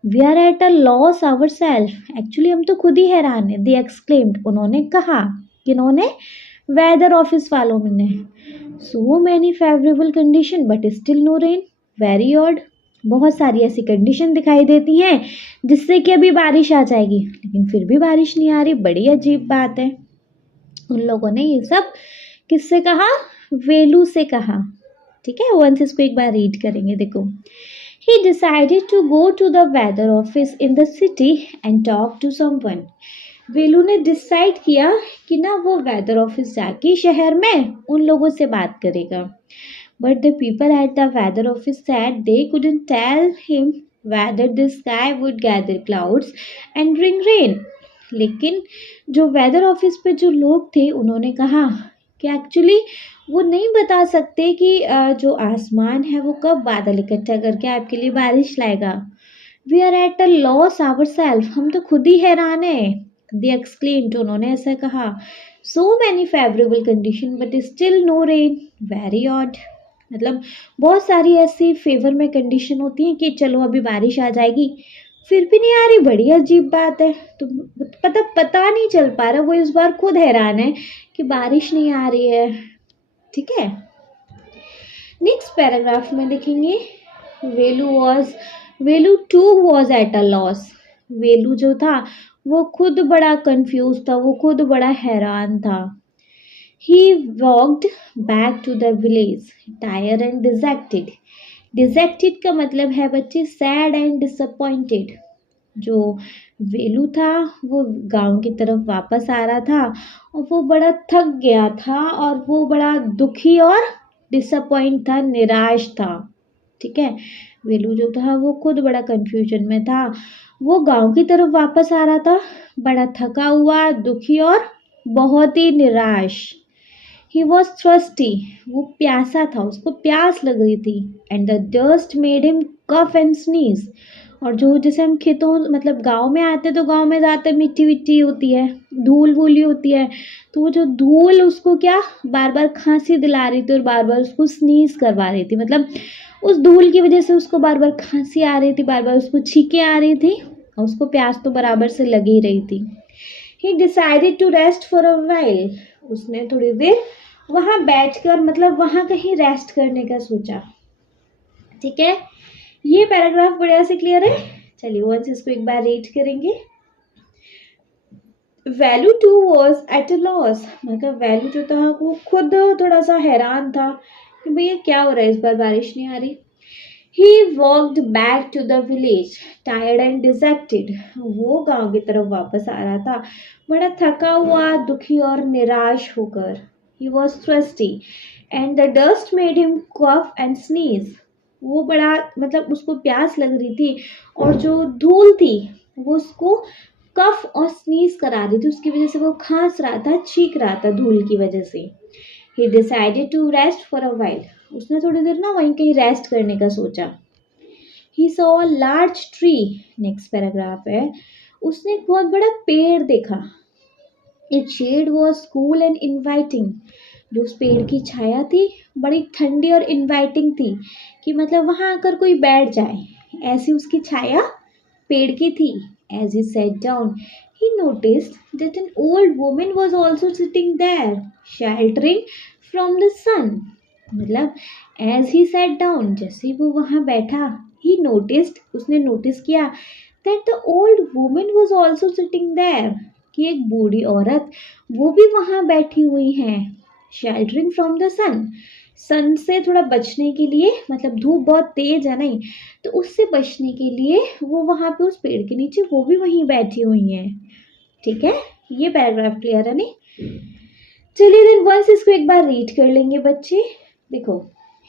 We are at a loss ourselves, actually हम तो खुद ही हैरान है। दे एक्सक्लेम्ड, उन्होंने कहा, किन्होंने, वेदर ऑफिस वालों ने। So many favourable condition but still no rain, very odd, बहुत सारी ऐसी कंडीशन दिखाई देती हैं जिससे कि अभी बारिश आ जाएगी, लेकिन फिर भी बारिश नहीं आ रही, बड़ी अजीब बात है। उन लोगों ने ये सब किससे कहा, वेलू से कहा। ठीक है, वंस इसको एक बार रीड करेंगे, देखो। He decided to go to the weather office in the city and talk to someone. वेलू ने डिसाइड किया कि ना वो वेदर ऑफिस जाके शहर में उन लोगों से बात करेगा। But the people at the weather office said they couldn't tell him whether the sky would gather clouds and bring rain. लेकिन जो वेदर ऑफिस पे जो लोग थे उन्होंने कहा कि एक्चुअली वो नहीं बता सकते कि जो आसमान है वो कब बादल इकट्ठा करके आपके लिए बारिश लाएगा। We are at a loss ourselves, हम तो खुद ही हैरान है। दे एक्सक्लेम्ड, उन्होंने ऐसा कहा। So many favourable condition but still no rain, very odd, मतलब बहुत सारी ऐसी फेवर में कंडीशन होती हैं कि चलो अभी बारिश आ जाएगी, फिर भी नहीं आ रही, बड़ी अजीब बात है। तो पता नहीं चल पा रहा, वो इस बार खुद हैरान है कि बारिश नहीं आ रही है। ठीक है, नेक्स्ट पैराग्राफ में देखेंगे। Velu too was at a loss, Velu जो था वो खुद बड़ा कंफ्यूज था, वो खुद बड़ा हैरान था। He walked back to the village tired and dejected, dejected का मतलब है बच्चे सैड एंड डिसअपॉइंटेड। जो वेलू था वो गांव की तरफ वापस आ रहा था और वो बड़ा थक गया था और वो बड़ा दुखी और डिसअपॉइंट था, निराश था। ठीक है, वेलू जो था वो खुद बड़ा कंफ्यूजन में था। वो गांव की तरफ वापस आ रहा था बड़ा थका हुआ, दुखी और बहुत ही निराश। ही वॉज थ्रस्टी, वो प्यासा था, उसको प्यास लग रही थी। And the dust made him cough and sneeze. और जो जैसे हम खेतों मतलब गांव में आते तो गांव में ज़्यादातर मिट्टी विट्टी होती है, धूल वूली होती है, तो वो जो धूल उसको क्या बार बार खांसी दिला रही थी और बार बार उसको स्नीज करवा रही थी। मतलब उस धूल की वजह से उसको बार बार खांसी आ रही थी, बार बार उसको छींकें आ रही थी और उसको प्यास तो बराबर से लगी ही रही थी। He decided to rest for a while, उसने थोड़ी देर वहां बैठकर मतलब वहां कहीं रेस्ट करने का सोचा। ठीक है, ये पैराग्राफ बढ़िया से क्लियर है। चलिए वंस इसको एक बार रीड करेंगे। Velu too was at a loss, मतलब वैल्यू जो था वो खुद थोड़ा सा हैरान था कि भैया क्या हो रहा है, इस बार बारिश नहीं आ रही। He walked back to the village tired and dejected, वो गांव की तरफ वापस आ रहा था बड़ा थका हुआ, दुखी और निराश होकर। He was thirsty and the dust made him cough and sneeze, वो बड़ा मतलब उसको प्यास लग रही थी और जो धूल थी वो उसको कफ और स्नीज करा रही थी, उसकी वजह से वो खांस रहा था, छींक रहा था धूल की वजह से। He decided to rest for a while, उसने थोड़ी देर ना वहीं कहीं रेस्ट करने का सोचा। He saw a large tree, next paragraph है, उसने एक बहुत बड़ा पेड़ देखा। Its shade was cool and inviting, जो उस पेड़ की छाया थी बड़ी ठंडी और इनवाइटिंग थी कि मतलब वहां आकर कोई बैठ जाए, ऐसी उसकी छाया पेड़ की थी। As he sat down, he noticed that an old woman was also sitting there, sheltering from the sun. मतलब as he sat down, जैसे वो वहाँ बैठा, he noticed, उसने नोटिस किया that the old woman was also sitting there, कि एक बूढ़ी औरत वो भी वहाँ बैठी हुई है, sheltering from the sun, सन से थोड़ा बचने के लिए, मतलब धूप बहुत तेज है नहीं तो उससे बचने के लिए वो वहां पे उस पेड़ के नीचे वो भी वहीं बैठी हुई हैं। ठीक है, ये पैराग्राफ क्लियर है नहीं। चलिए देन वंस इसको एक बार रीड कर लेंगे बच्चे। देखो,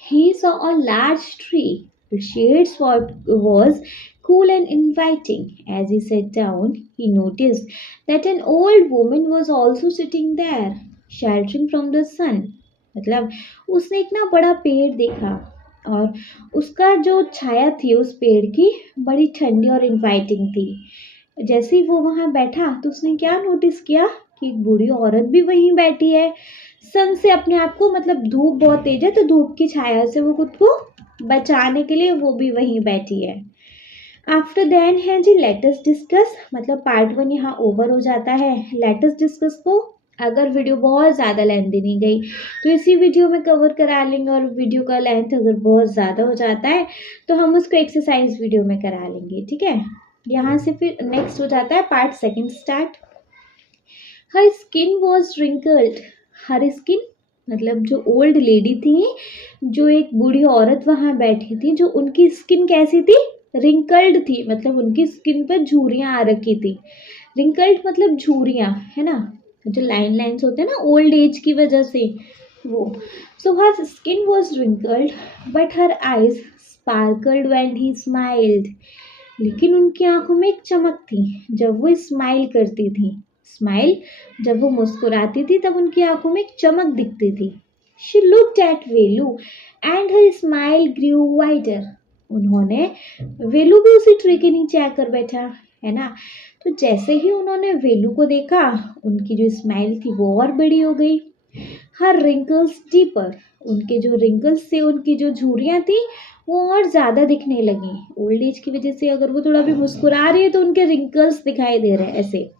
ही saw a large tree, its shades was cool and inviting. As he sat down, he noticed that an old woman was also sitting there, sheltering from the sun. मतलब उसने एक ना बड़ा पेड़ देखा और उसका जो छाया थी उस पेड़ की बड़ी ठंडी और इनवाइटिंग थी। जैसे ही वो वहां बैठा तो उसने क्या नोटिस किया कि एक बूढ़ी औरत भी वहीं बैठी है, सन से अपने आप को, मतलब धूप बहुत तेज है तो धूप की छाया से वो खुद को बचाने के लिए वो भी वहीं बैठी है। आफ्टर देन है जी लेटस डिस्कस, मतलब पार्ट 1 यहाँ ओवर हो जाता है। लेटस डिस्कस को अगर वीडियो बहुत ज़्यादा लेंथी नहीं गई तो इसी वीडियो में कवर करा लेंगे, और वीडियो का लेंथ अगर बहुत ज़्यादा हो जाता है तो हम उसको एक्सरसाइज वीडियो में करा लेंगे। ठीक है, यहाँ से फिर नेक्स्ट हो जाता है part 2 start. Her skin was wrinkled, her skin मतलब जो ओल्ड लेडी थी, जो एक बूढ़ी औरत वहाँ बैठी थी, जो उनकी स्किन कैसी थी, रिंकल्ड थी, मतलब उनकी स्किन पर झुर्रियाँ आ रखी थी। रिंकल्ड मतलब झुर्रियाँ, है ना, जो लाइन लाइन्स होते हैं ना ओल्ड एज की वजह से वो। So her skin was wrinkled but her eyes sparkled when he smiled, लेकिन उनकी आंखों में एक चमक थी जब वो स्माइल करती थी। स्माइल, जब वो मुस्कुराती थी तब उनकी आंखों में एक चमक दिखती थी। She looked at Velu and her smile grew wider, उन्होंने, वेलू भी उसी ट्री के नीचे आकर बैठा, है ना, तो जैसे ही उन्होंने वेलू को देखा उनकी जो स्माइल थी वो और बड़ी हो गई। हर रिंकल्स डीपर, उनके जो रिंकल्स थे, उनकी जो झुर्रियाँ थी वो और ज़्यादा दिखने लगी। ओल्ड एज की वजह से अगर वो थोड़ा भी मुस्कुरा रही है तो उनके रिंकल्स दिखाई दे रहे हैं ऐसे।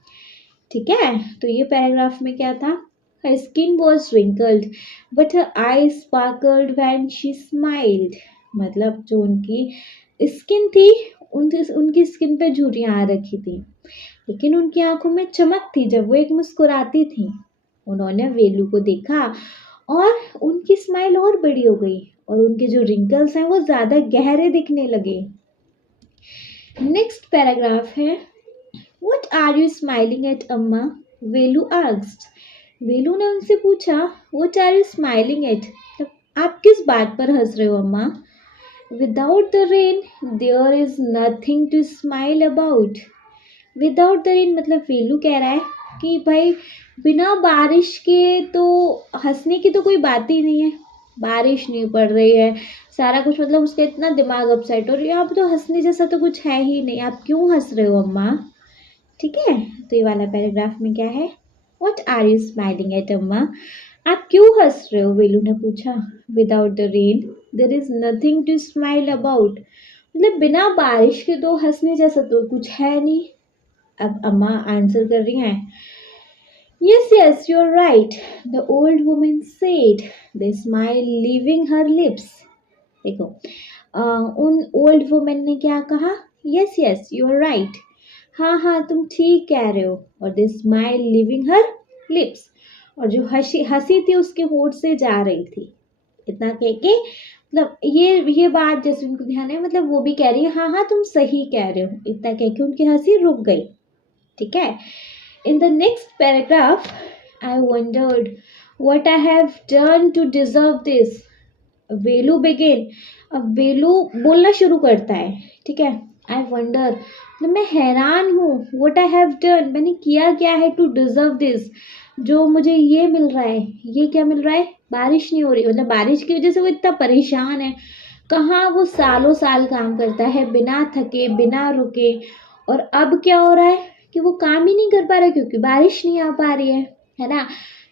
ठीक है, तो ये पैराग्राफ में क्या था, her skin was wrinkled but her eyes sparkled when she smiled, मतलब जो उनकी स्किन थी उनकी स्किन पे झुर्रियाँ आ रखी थी, लेकिन उनकी आंखों में चमक थी जब वो एक मुस्कुराती थी। उन्होंने वेलू को देखा और उनकी स्माइल और बड़ी हो गई और उनके जो रिंकल्स हैं वो ज़्यादा गहरे दिखने लगे। नेक्स्ट पैराग्राफ है, What are you smiling at, अम्मा? वेलू asked. वेलू ने उनसे पूछा, What are you smiling at? आप किस बात पर हंस रहे हो अम्मा? Without the rain, there is nothing to smile about. Without the rain मतलब वेलू कह रहा है कि भाई बिना बारिश के तो हंसने की तो कोई बात ही नहीं है। बारिश नहीं पड़ रही है, सारा कुछ मतलब उसका इतना दिमाग अपसेट, और यहाँ पे तो हंसने जैसा तो कुछ है ही नहीं, आप क्यों हंस रहे हो अम्मा? ठीक है, तो ये वाला पैराग्राफ में क्या है, What are you smiling at, अम्मा? आप क्यों हंस रहे हो? वेलू ने पूछा। Without the rain there is nothing to smile about, मतलब बिना बारिश के तो हंसने जैसा तो कुछ है नहीं। अब अम्मा आंसर कर रही हैं, Yes, yes, you're right, the old woman said, the smile leaving her lips. देखो उन ओल्ड वुमेन ने क्या कहा, Yes, yes, you're right, हाँ हाँ तुम ठीक कह रहे हो, और the smile leaving her lips, और जो हंसी हंसी थी उसके होठ से जा रही थी। इतना कह के मतलब ये बात जैसे उनको ध्यान है, मतलब वो भी कह रही है हाँ हाँ तुम सही कह रहे हो, इतना कह के उनकी हंसी रुक गई। ठीक है, In the next paragraph, I wondered what I have done to deserve this. Velu begin. अब वेलू बोलना शुरू करता है। ठीक है, I wonder मतलब मैं हैरान हूँ, what I have done मैंने किया क्या है, to deserve this जो मुझे ये मिल रहा है। ये क्या मिल रहा है, बारिश नहीं हो रही, मतलब बारिश की वजह से वो इतना परेशान है। कहाँ वो सालों साल काम करता है बिना थके बिना रुके, और अब क्या हो रहा है कि वो काम ही नहीं कर पा रहा क्योंकि बारिश नहीं आ पा रही है ना।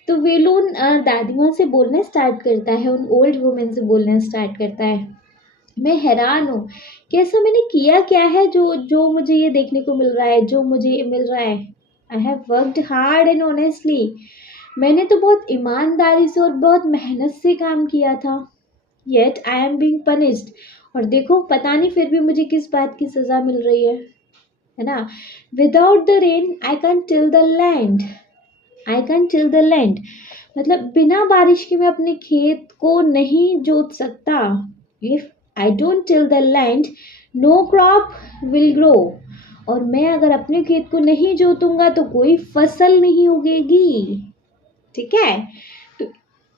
तो वेलू दादी माँ से बोलना स्टार्ट करता है, उन ओल्ड वुमेन से बोलना स्टार्ट करता है, मैं हैरान हूँ कि ऐसा मैंने किया क्या है जो जो मुझे ये देखने को मिल रहा है, जो मुझे ये मिल रहा है। I have worked hard and honestly, मैंने तो बहुत ईमानदारी से और बहुत मेहनत से काम किया था। Yet I am being punished, और देखो पता नहीं फिर भी मुझे किस बात की सज़ा मिल रही है ना। Without the rain I can till the land, I can till the land मतलब बिना बारिश के मैं अपने खेत को नहीं जोत सकता। If I don't till the land no crop will grow, और मैं अगर अपने खेत को नहीं जोतूंगा तो कोई फसल नहीं उगेगी। ठीक है, तो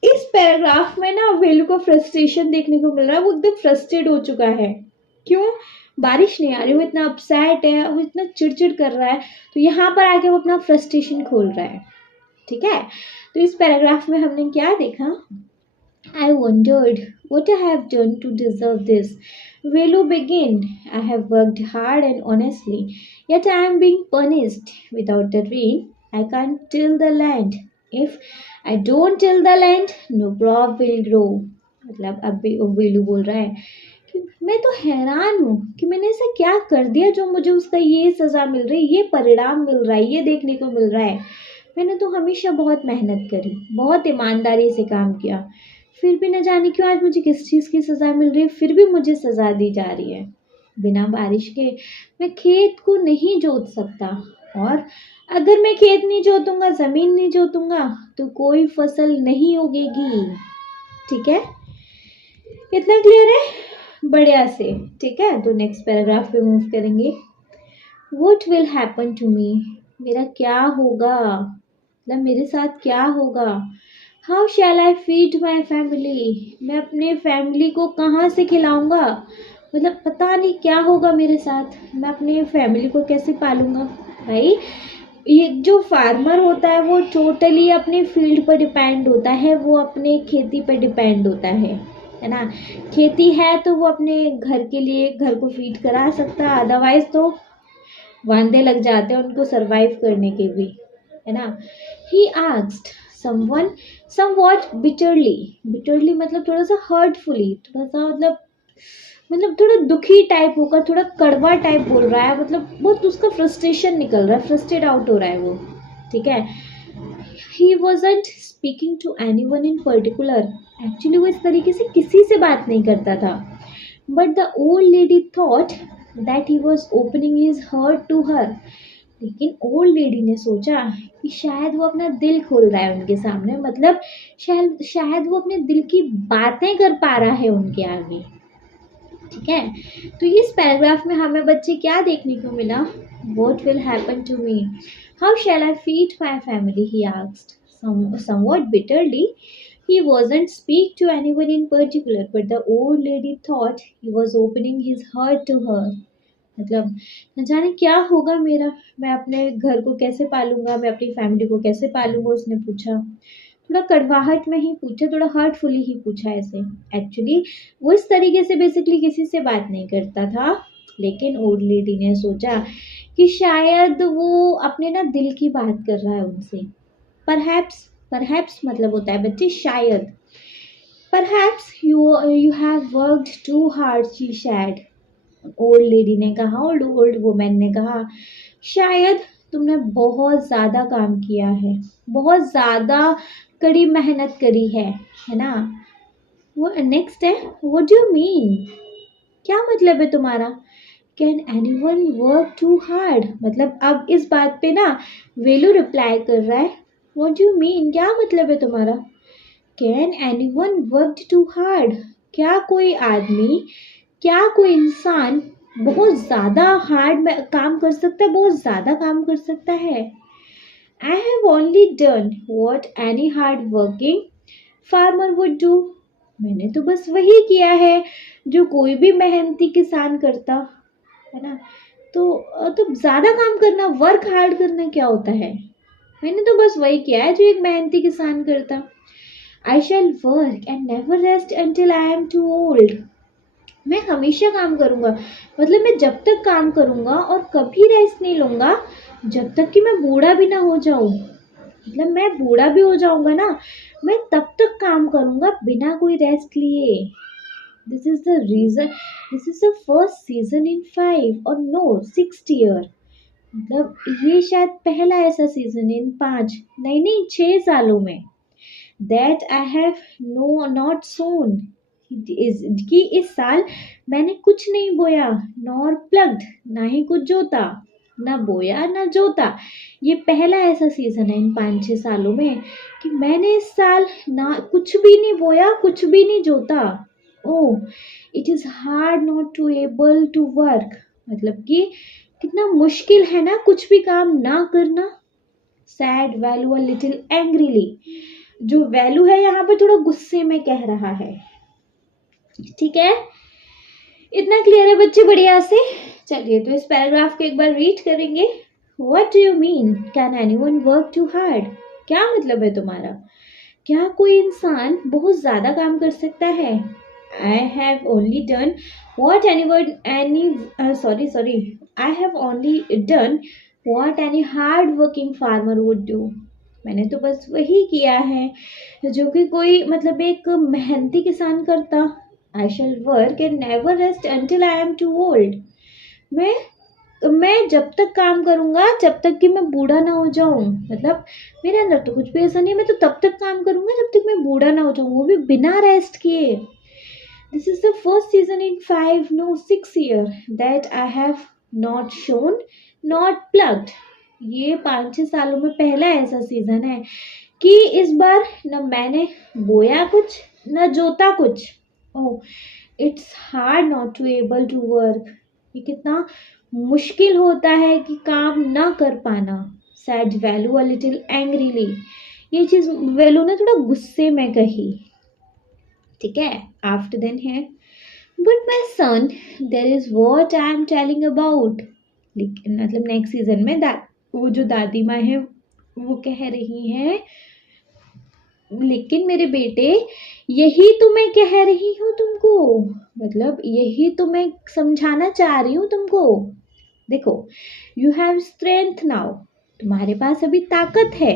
इस पैराग्राफ में ना वेलू को फ्रस्ट्रेशन देखने को मिल रहा है, वो एकदम फ्रस्ट्रेट हो चुका है। क्यों, बारिश नहीं आ रही, वो इतना अपसेट है, वो इतना चिड़चिड़ कर रहा है, तो यहाँ पर आके वो अपना फ्रस्ट्रेशन खोल रहा है। ठीक है, तो इस पैराग्राफ में हमने क्या देखा, I wondered what I have done to deserve this. Velu began, I have worked hard and honestly, yet I am being punished. Without the rain, I can't till the land. If I don't till the land, no crop will grow. मतलब अब वेलू बोल रहा है कि मैं तो हैरान हूँ कि मैंने ऐसा क्या कर दिया जो मुझे उसका ये सज़ा मिल रही, ये परिणाम मिल रहा है, ये देखने को मिल रहा है। मैंने तो हमेशा बहुत मेहनत करी, बहुत ईमानदारी से काम किया, फिर भी न जाने क्यों आज मुझे किस चीज़ की सज़ा मिल रही है, फिर भी मुझे सज़ा दी जा रही है। बिना बारिश के मैं खेत को नहीं जोत सकता, और अगर मैं खेत नहीं जोतूंगा, ज़मीन नहीं जोतूंगा, तो कोई फसल नहीं उगेगी। ठीक है, इतना क्लियर है, बढ़िया से। ठीक है, तो नेक्स्ट पैराग्राफ पे मूव करेंगे। What will happen to me, मेरा क्या होगा, मतलब मेरे साथ क्या होगा। How shell I feed my family, मैं अपने फैमिली को कहाँ से खिलाऊंगा, मतलब पता नहीं क्या होगा मेरे साथ, मैं अपने फैमिली को कैसे पालूंगा। भाई ये जो फार्मर होता है वो टोटली अपने फील्ड पर डिपेंड होता है, वो अपने खेती पर डिपेंड होता है ना। खेती है तो वो अपने घर के लिए घर को फीड करा सकता है, अदरवाइज तो वांदे लग जाते हैं उनको सरवाइव करने के भी, है ना। He asked someone somewhat bitterly, bitterly मतलब थोड़ा सा हर्टफुली, थोड़ा सा मतलब थोड़ा दुखी टाइप होकर थोड़ा कड़वा टाइप बोल रहा है, मतलब बहुत उसका फ्रस्ट्रेशन निकल रहा है, फ्रस्ट्रेट आउट हो रहा है वो। ठीक है, he wasn't speaking to anyone in particular, actually वो इस तरीके से किसी से बात नहीं करता था, but the old lady thought that he was opening his heart to her, लेकिन ओल्ड लेडी ने सोचा कि शायद वो अपना दिल खोल रहा है उनके सामने, मतलब शायद वो अपने दिल की बातें कर पा रहा है उनके आगे। ठीक है, तो इस पैराग्राफ में हमें बच्चे क्या देखने को मिला? What will happen to me? How shall I feed my family? He asked, somewhat bitterly. He wasn't speak to anyone in particular, but the old lady thought he was opening his heart to her. मतलब न जाने क्या होगा मेरा, मैं अपने घर को कैसे पालूंगा, मैं अपनी फैमिली को कैसे पालूंगा, उसने पूछा। थोड़ा कड़वाहट में ही पूछा, थोड़ा हर्टफुली ही पूछा ऐसे। एक्चुअली वो इस तरीके से बेसिकली किसी से बात नहीं करता था, लेकिन ओल्ड लेडी ने सोचा कि शायद वो अपने ना दिल की बात कर रहा है उनसे। परहैप्स मतलब होता है बच्चे शायद। Perhaps you have worked too hard, she said. Old lady ने कहा, ओल्ड वुमेन ने कहा, शायद तुमने बहुत ज़्यादा काम किया है, बहुत ज़्यादा कड़ी मेहनत करी है ना। वो नेक्स्ट है, व्हाट डू यू मीन? क्या मतलब है तुम्हारा? Can anyone work too hard? मतलब अब इस बात पे ना वेलू रिप्लाई कर रहा है, व्हाट डू यू मीन, क्या मतलब है तुम्हारा? Can anyone work too hard? क्या कोई आदमी, क्या कोई इंसान बहुत ज़्यादा हार्ड काम कर सकता है, बहुत ज़्यादा काम कर सकता है? I have only done what any hard working farmer would do. मैंने तो बस वही किया है जो कोई भी मेहनती किसान करता है ना। तो ज़्यादा काम करना, वर्क हार्ड करना क्या होता है? मैंने तो बस वही किया है जो एक मेहनती किसान करता। I shall work and never rest until I am too old. मैं हमेशा काम करूँगा, मतलब मैं जब तक काम करूँगा और कभी रेस्ट नहीं लूँगा जब तक कि मैं बूढ़ा भी ना हो जाऊँ। मतलब मैं बूढ़ा भी हो जाऊँगा ना, मैं तब तक काम करूँगा बिना कोई रेस्ट लिए। This is the reason, this is the first season in 5 और नो 6 ईयर। मतलब ये शायद पहला ऐसा सीजन इन 5 नहीं 6 सालों में दैट आई हैव नॉट सोन, कि इस साल मैंने कुछ नहीं बोया, नॉर प्लग्ड, ना ही कुछ जोता, ना बोया ना जोता। ये पहला ऐसा सीजन है इन 5-6 सालों में कि मैंने इस साल ना कुछ भी नहीं बोया, कुछ भी नहीं जोता। Oh, it is hard not to able to work. मतलब कि कितना मुश्किल है ना कुछ भी काम ना करना। Sad value a little angrily, जो वैल्यू है यहाँ पे थोड़ा गुस्से में कह रहा है। ठीक है, इतना क्लियर है बच्चे? बढ़िया से। चलिए तो इस पैराग्राफ को एक बार रीड करेंगे। What do you mean can anyone work too hard? क्या मतलब है तुम्हारा? क्या कोई इंसान बहुत ज़्यादा काम कर सकता है? I have only done what I have only done what any hard working farmer would do. मैंने तो बस वही किया है जो कि कोई मतलब एक मेहनती किसान करता। I shall work and never rest until I am too old. मैं जब तक काम करूँगा जब तक कि मैं बूढ़ा ना हो जाऊँ। मतलब मेरे अंदर तो कुछ भी ऐसा नहीं है, मैं तो तब तक काम करूँगा जब तक मैं बूढ़ा ना हो जाऊँ, वो भी बिना रेस्ट किए। This is the first season in 5, no 6 year that I have not shown, not plucked. ये 5-6 सालों में पहला ऐसा सीजन है कि इस बार न मैंने बोया कुछ न जोता कुछ। Oh, it's hard not to able to work. ये कितना मुश्किल होता है कि काम ना कर पाना। Sad value a little angrily, ये चीज़ वैल्यू ने थोड़ा गुस्से में कही। ठीक है, आफ्टर देन है, but my son there is what I am telling about. लेकिन मतलब नेक्स्ट सीजन में वो जो दादी माँ है वो कह रही हैं, लेकिन मेरे बेटे यही तो मैं कह रही हूँ तुमको, मतलब यही तो मैं समझाना चाह रही हूँ तुमको। देखो, यू हैव स्ट्रेंथ नाउ, तुम्हारे पास अभी ताकत है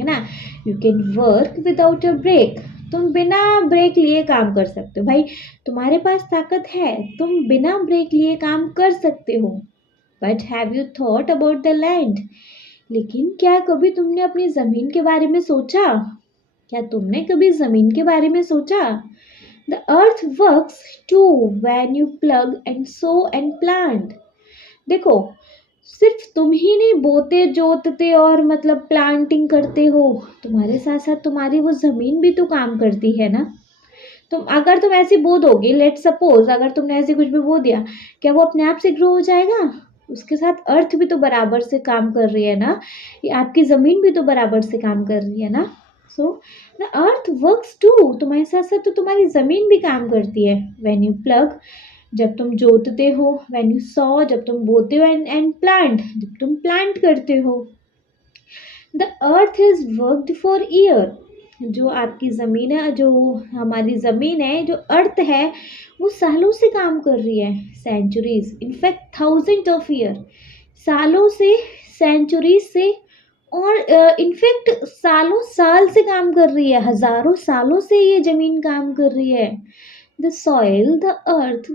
ना। You can work without a break, तुम बिना ब्रेक लिए काम कर सकते हो। भाई तुम्हारे पास ताकत है, तुम बिना ब्रेक लिए काम कर सकते हो। But have you thought about the land? लेकिन क्या कभी तुमने अपनी ज़मीन के बारे में सोचा? क्या तुमने कभी ज़मीन के बारे में सोचा? The earth works too when you plough and sow and plant. देखो, सिर्फ तुम ही नहीं बोते जोतते और मतलब प्लांटिंग करते हो, तुम्हारे साथ साथ तुम्हारी वो ज़मीन भी तो काम करती है ना। अगर तुम ऐसे बो दोगे, लेट सपोज अगर तुमने ऐसे कुछ भी बो दिया, क्या वो अपने आप से ग्रो हो जाएगा? उसके साथ अर्थ भी तो बराबर से काम कर रही है ना, ये आपकी ज़मीन भी तो बराबर से काम कर रही है ना। So the earth works too, तुम्हारे साथ साथ तो तुम्हारी ज़मीन भी काम करती है। व्हेन यू प्लग, जब तुम जोतते हो, व्हेन यू सॉ, जब तुम बोते हो, एंड प्लांट, जब तुम प्लांट करते हो। The earth is worked for year, जो आपकी ज़मीन है, जो हमारी ज़मीन है, जो अर्थ है, वो सालों से काम कर रही है। Centuries, in fact thousand of year, सालों से, सेंचुरीज से, और इनफैक्ट सालों साल से काम कर रही है, हजारों सालों से ये ज़मीन काम कर रही है। The soil, the earth,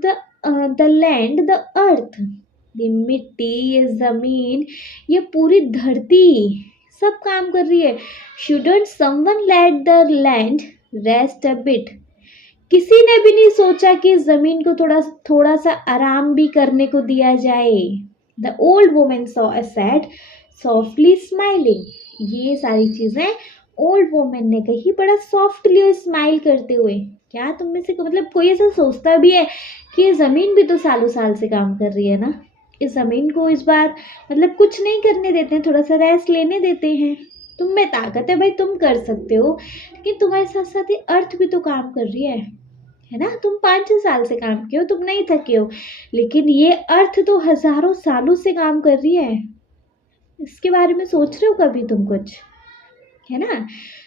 the land, the अर्थ, ये मिट्टी, ये ज़मीन, ये पूरी धरती सब काम कर रही है। Shouldn't someone let the land rest a bit, किसी ने भी नहीं सोचा कि ज़मीन को थोड़ा थोड़ा सा आराम भी करने को दिया जाए। The old women saw a sad softly smiling, ये सारी चीज़ें ओल्ड वुमेन ने कही बड़ा सॉफ्टली स्माइल करते हुए। क्या तुम में से मतलब कोई ऐसा सोचता भी है कि ये ज़मीन भी तो सालों साल से काम कर रही है ना, इस ज़मीन को इस बार मतलब कुछ नहीं करने देते हैं, थोड़ा सा रेस्ट लेने देते हैं। तुम में ताकत है भाई, तुम कर सकते हो, लेकिन तुम्हारे साथ साथ ये अर्थ भी तो काम कर रही है ना। तुम 5-6 साल से काम किए हो, तुम नहीं थके हो, लेकिन ये अर्थ तो हजारों सालों से काम कर रही है। इसके बारे में सोच रहे हो कभी तुम कुछ, है ना।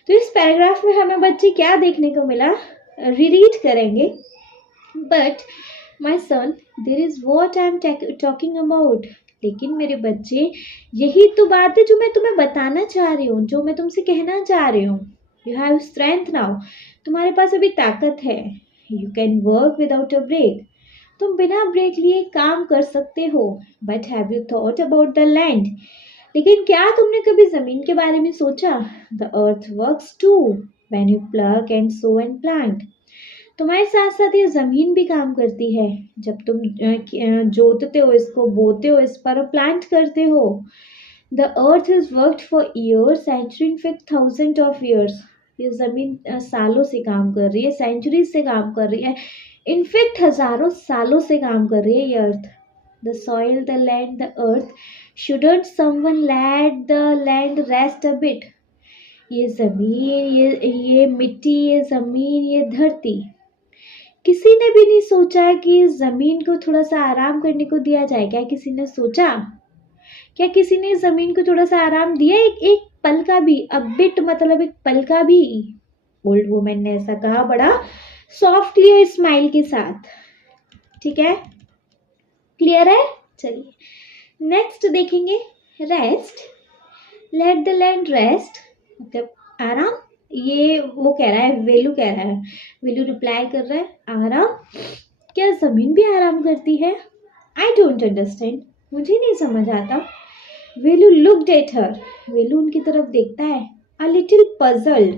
तो इस पैराग्राफ में हमें बच्चे क्या देखने को मिला, रीड करेंगे। But my son, there is what I am talking about, लेकिन मेरे बच्चे, यही तो बात है जो मैं तुम्हें बताना चाह रही हूँ, जो मैं तुमसे कहना चाह रही हूँ। यू हैव स्ट्रेंथ नाउ, तुम्हारे पास अभी ताकत है। You can work without a break, तुम बिना ब्रेक लिए काम कर सकते हो। But have you thought about the land, लेकिन क्या तुमने कभी ज़मीन के बारे में सोचा? The earth works too when you plough and sow and plant, तुम्हारे साथ साथ ये ज़मीन भी काम करती है जब तुम जोतते हो, इसको बोते हो, इस पर प्लांट करते हो। The earth is worked for years, century, in fact thousand of years, ये ज़मीन सालों से काम कर रही है, सेंचुरी से काम कर रही है, इनफैक्ट हज़ारों सालों से काम कर रही है ये earth. The soil, the land, the earth, shouldn't someone let the land rest a bit, ये ज़मीन, ये मिट्टी, ये ज़मीन, ये धरती, किसी ने भी नहीं सोचा कि इस ज़मीन को थोड़ा सा आराम करने को दिया जाए। क्या किसी ने सोचा? क्या किसी ने ज़मीन को थोड़ा सा आराम दिया, एक एक पल का भी? अ बिट मतलब एक पल का भी। ओल्ड वुमेन ने ऐसा कहा बड़ा सॉफ्टली और स्माइल के साथ। ठीक है, क्लियर है? चलिए नेक्स्ट देखेंगे, rest, late the land rest, मतलब आराम। ये वो कह रहा है, वेलू कह रहा है, वेलू रिप्लाई कर रहा है आराम। क्या ज़मीन भी आराम करती है? आई डोंट अंडरस्टैंड, मुझे नहीं समझ आता। वेलू लुक्ड एट हर, वेलू उनकी तरफ देखता है, अ लिटिल पजल्ड,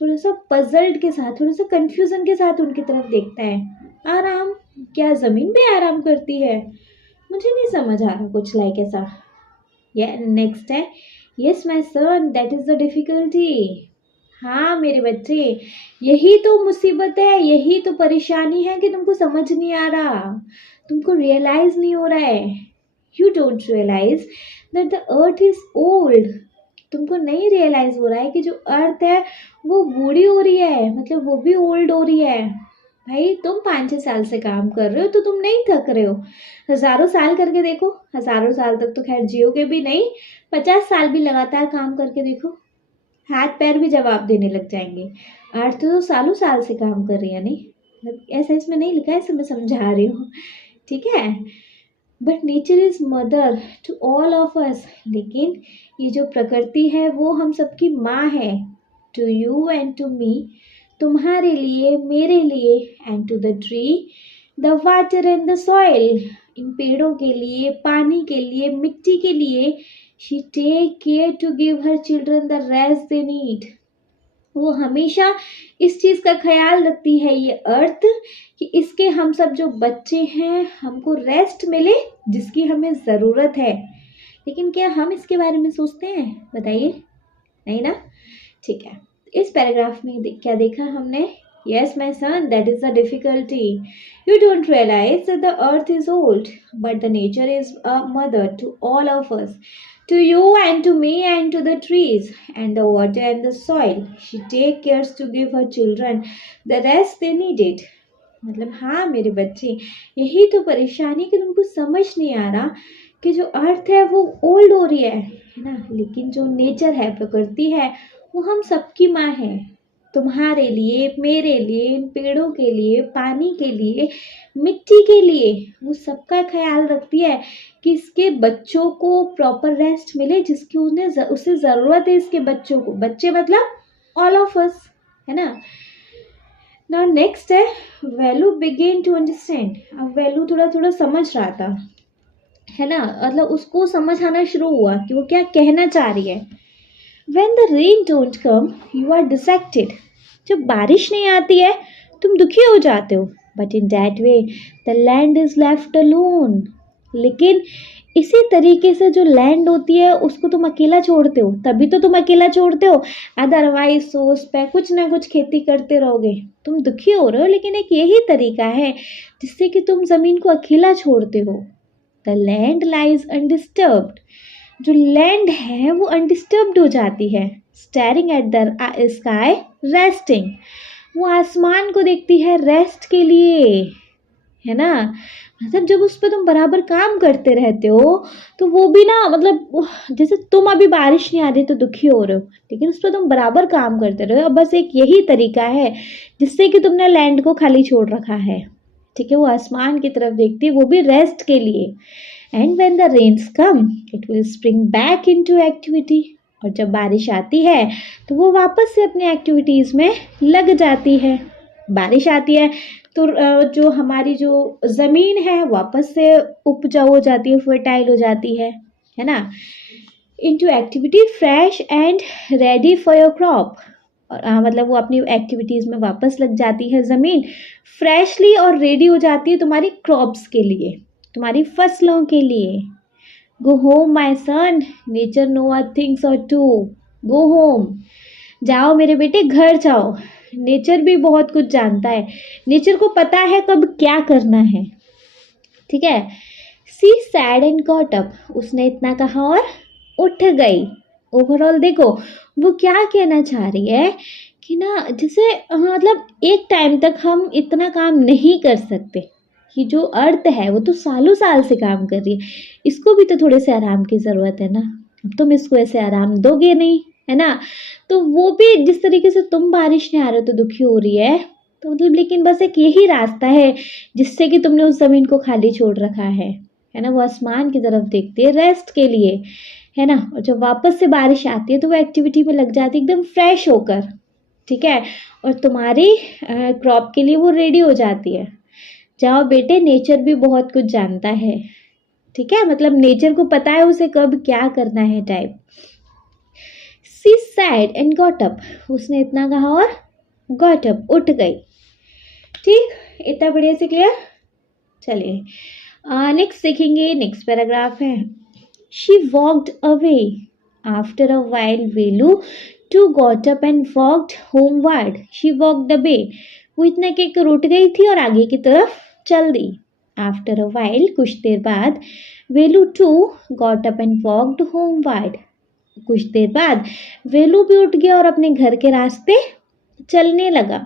थोड़ा सा पजल्ड के साथ, थोड़ा सा कंफ्यूजन के साथ उनकी तरफ देखता है। आराम, क्या ज़मीन भी आराम करती है? मुझे नहीं समझ आ रहा कुछ लाइक ऐसा। नेक्स्ट है, yes my son, that is the difficulty, हाँ मेरे बच्चे, यही तो मुसीबत है, यही तो परेशानी है कि तुमको समझ नहीं आ रहा, तुमको रियलाइज नहीं हो रहा है। You don't realise that the earth is old, तुमको नहीं रियलाइज हो रहा है कि जो अर्थ है वो बूढ़ी हो रही है, मतलब वो भी ओल्ड हो रही है। भाई तुम 5-6 साल से काम कर रहे हो तो तुम नहीं थक रहे हो, हजारों साल करके देखो, हजारों साल तक तो खैर जियोगे भी नहीं, 50 साल भी लगातार काम करके देखो, हाथ पैर भी जवाब देने लग जाएंगे। अर्थ तो सालों साल से काम कर रही है, नहीं मतलब ऐसा इसमें नहीं लिखा है, इसे मैं समझा रही हूँ, ठीक है। But nature is mother to all of us, लेकिन ये जो प्रकृति है वो हम सबकी माँ है। To you and to me, तुम्हारे लिए, मेरे लिए, and to the tree, the water and the soil, इन पेड़ों के लिए, पानी के लिए, मिट्टी के लिए। She take care to give her children the rest they need, वो हमेशा इस चीज़ का ख्याल रखती है ये अर्थ कि इसके हम सब जो बच्चे हैं हमको रेस्ट मिले जिसकी हमें ज़रूरत है। लेकिन क्या हम इसके बारे में सोचते हैं? बताइए। नहीं ना? ठीक है। इस पैराग्राफ में क्या देखा हमने? Yes, my son, that is the difficulty. You don't realize that the earth is old, but the nature is a mother to all of us, to you and to me and to the trees and the water and the soil. She takes care to give her children the rest they needed. मतलब हाँ मेरे बच्चे, यही तो परेशानी कि तुमको समझ नहीं आ रहा कि जो अर्थ है वो ओल्ड हो रही है ना, लेकिन जो नेचर है, प्रकृति है, वो हम सबकी माँ है। तुम्हारे लिए, मेरे लिए, इन पेड़ों के लिए, पानी के लिए, मिट्टी के लिए, वो सबका ख्याल रखती है कि इसके बच्चों को प्रॉपर रेस्ट मिले जिसकी उन्हें उसे ज़रूरत है। इसके बच्चों को, बच्चे मतलब ऑल ऑफ अस, है ना। नाउ नेक्स्ट है वैल्यू बिगिन टू अंडरस्टैंड। अब वैल्यू थोड़ा थोड़ा समझ रहा था, है ना, मतलब उसको समझ आना शुरू हुआ कि वो क्या कहना चाह रही है। When the rain don't come, you are dejected. जब बारिश नहीं आती है तुम दुखी हो जाते हो। But in that way, the land is left alone. लेकिन इसी तरीके से जो लैंड होती है उसको तुम अकेला छोड़ते हो, तभी तो तुम अकेला छोड़ते हो। अदरवाइज तो उस पर कुछ ना कुछ खेती करते रहोगे। तुम दुखी हो रहे हो, लेकिन एक यही तरीका है जिससे कि तुम ज़मीन को अकेला छोड़ते हो। The land lies undisturbed. जो लैंड है वो अनडिस्टर्ब्ड हो जाती है। Staring at the sky resting. वो आसमान को देखती है रेस्ट के लिए, है ना। मतलब जब उस पर तुम बराबर काम करते रहते हो तो वो भी ना, मतलब जैसे तुम अभी बारिश नहीं आ रही तो दुखी हो रहे हो, लेकिन उस पर तुम बराबर काम करते रहो। अब बस एक यही तरीका है जिससे कि तुमने लैंड को खाली छोड़ रखा है, ठीक है। वो आसमान की तरफ देखती है, वो भी रेस्ट के लिए। And when the rains come it will spring back into activity. और जब बारिश आती है तो वो वापस से अपनी एक्टिविटीज़ में लग जाती है। बारिश आती है तो जो हमारी जो ज़मीन है वापस से उपजाऊ हो जाती है, फर्टाइल हो जाती है ना। Into activity fresh and ready for your crop. और मतलब वो अपनी एक्टिविटीज़ में वापस लग जाती है ज़मीन, फ्रेशली, और रेडी हो जाती है तुम्हारी क्रॉप्स के लिए, तुम्हारी फसलों के लिए। Go home my son, nature know a things or two. Go home, जाओ मेरे बेटे, घर जाओ। नेचर भी बहुत कुछ जानता है, नेचर को पता है कब क्या करना है, ठीक है। सी सैड एंड गॉट अप। उसने इतना कहा और उठ गई। ओवरऑल देखो वो क्या कहना चाह रही है कि ना, जैसे मतलब एक टाइम तक हम इतना काम नहीं कर सकते कि जो अर्थ है वो तो सालों साल से काम कर रही है, इसको भी तो थोड़े से आराम की ज़रूरत है ना। अब तुम इसको ऐसे आराम दोगे नहीं, है ना। तो वो भी जिस तरीके से तुम बारिश नहीं आ रहे हो तो दुखी हो रही है, तो मतलब लेकिन बस एक यही रास्ता है जिससे कि तुमने उस ज़मीन को खाली छोड़ रखा है ना। वो आसमान की तरफ देखती है रेस्ट के लिए, है ना। और जब वापस से बारिश आती है तो वो एक्टिविटी में लग जाती है एकदम फ्रेश होकर, ठीक है। और तुम्हारी क्रॉप के लिए वो रेडी हो जाती है। जाओ बेटे, नेचर भी बहुत कुछ जानता है, ठीक है। मतलब नेचर को पता है उसे कब क्या करना है type. She said and got up. उसने इतना कहा और गॉट अप, उठ गई। ठीक, इतना बढ़िया से क्लियर। चलिए नेक्स्ट देखेंगे। नेक्स्ट पैराग्राफ है she walked away after a while Velu too got up and walked homeward. She walked away, वो इतना कहकर उठ गई थी और आगे की तरफ चल दी। आफ्टर अ वाइल, कुछ देर बाद, Velu too got up and walked homeward. कुछ देर बाद वेलू भी उठ गया और अपने घर के रास्ते चलने लगा।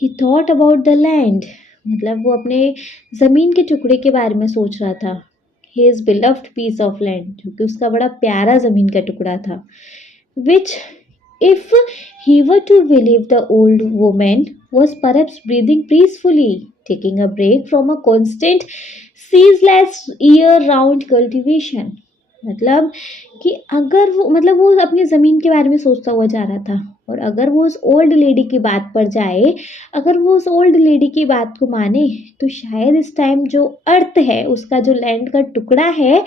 ही थॉट अबाउट द लैंड। मतलब वो अपने ज़मीन के टुकड़े के बारे में सोच रहा था। His beloved piece of land, जो कि उसका बड़ा प्यारा ज़मीन का टुकड़ा था। Which if he were to believe the old woman was perhaps breathing peacefully, taking a break from a constant ceaseless year-round cultivation. मतलब कि अगर वो, मतलब वो अपनी ज़मीन के बारे में सोचता हुआ जा रहा था, और अगर वो उस ओल्ड लेडी की बात पर जाए, अगर वो उस ओल्ड लेडी की बात को माने, तो शायद इस टाइम जो अर्थ है, उसका जो लैंड का टुकड़ा है,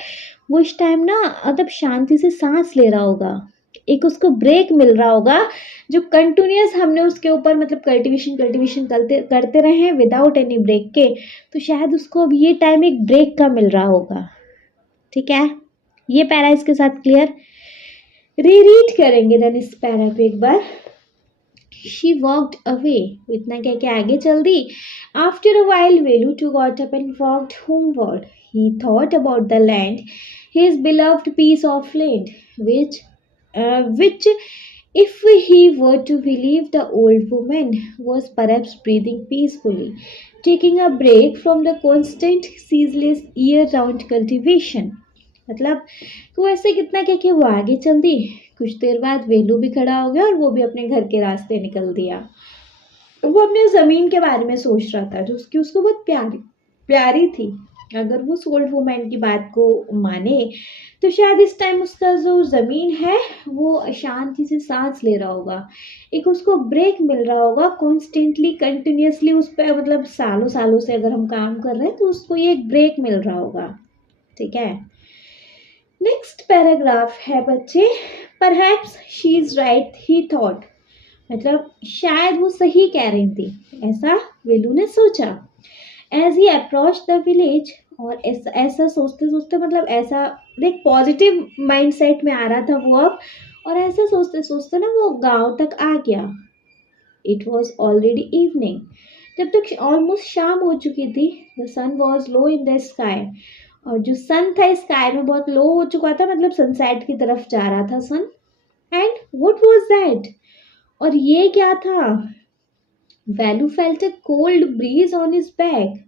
वो इस टाइम ना मतलब शांति से सांस ले रहा होगा, एक उसको ब्रेक मिल रहा होगा। जो कंटिन्यूस हमने उसके ऊपर मतलब कल्टीवेशन करते रहे हैं विदाउट एनी ब्रेक के, तो शायद उसको अब ये टाइम एक ब्रेक का मिल रहा होगा, ठीक है। ये पैरा इसके साथ क्लियर। रीरीड करेंगे देन इस पैरा को एक बार। She walked away. इतना कह के आगे चल दी। After a while, Velu too got up and walked homeward. He thought about the land, his beloved piece of land, which, if he were to believe the old woman, was perhaps breathing peacefully, taking a break from the constant, ceaseless, year-round cultivation. मतलब तो ऐसे कितना क्या कि वो आगे चल दी। कुछ देर बाद वेलू भी खड़ा हो गया और वो भी अपने घर के रास्ते निकल दिया। वो अपने ज़मीन के बारे में सोच रहा था जो उसको बहुत प्यारी प्यारी थी। अगर वो उस ओल्ड वुमन की बात को माने तो शायद इस टाइम उसका जो ज़मीन है वो शांति से सांस ले रहा होगा, एक उसको ब्रेक मिल रहा होगा। कॉन्स्टेंटली कंटिन्यूसली उस पर मतलब सालों सालों से अगर हम काम कर रहे हैं तो उसको ये एक ब्रेक मिल रहा होगा। ठीक है, नेक्स्ट पैराग्राफ है बच्चे। Perhaps she is right he thought, मतलब शायद वो सही कह रही थी, ऐसा वेलू ने सोचा। As he approach the village, और ऐसा सोचते सोचते मतलब ऐसा देख पॉजिटिव माइंडसेट में आ रहा था वो अब, और ऐसा सोचते सोचते ना वो गांव तक आ गया। इट वॉज ऑलरेडी इवनिंग, जब तक ऑलमोस्ट शाम हो चुकी थी। The sun was low in the sky, और जो सन था स्काई में बहुत लो हो चुका था, मतलब सनसेट की तरफ जा रहा था sun. And what was that, और ये क्या था। Velu felt a cold breeze on his back,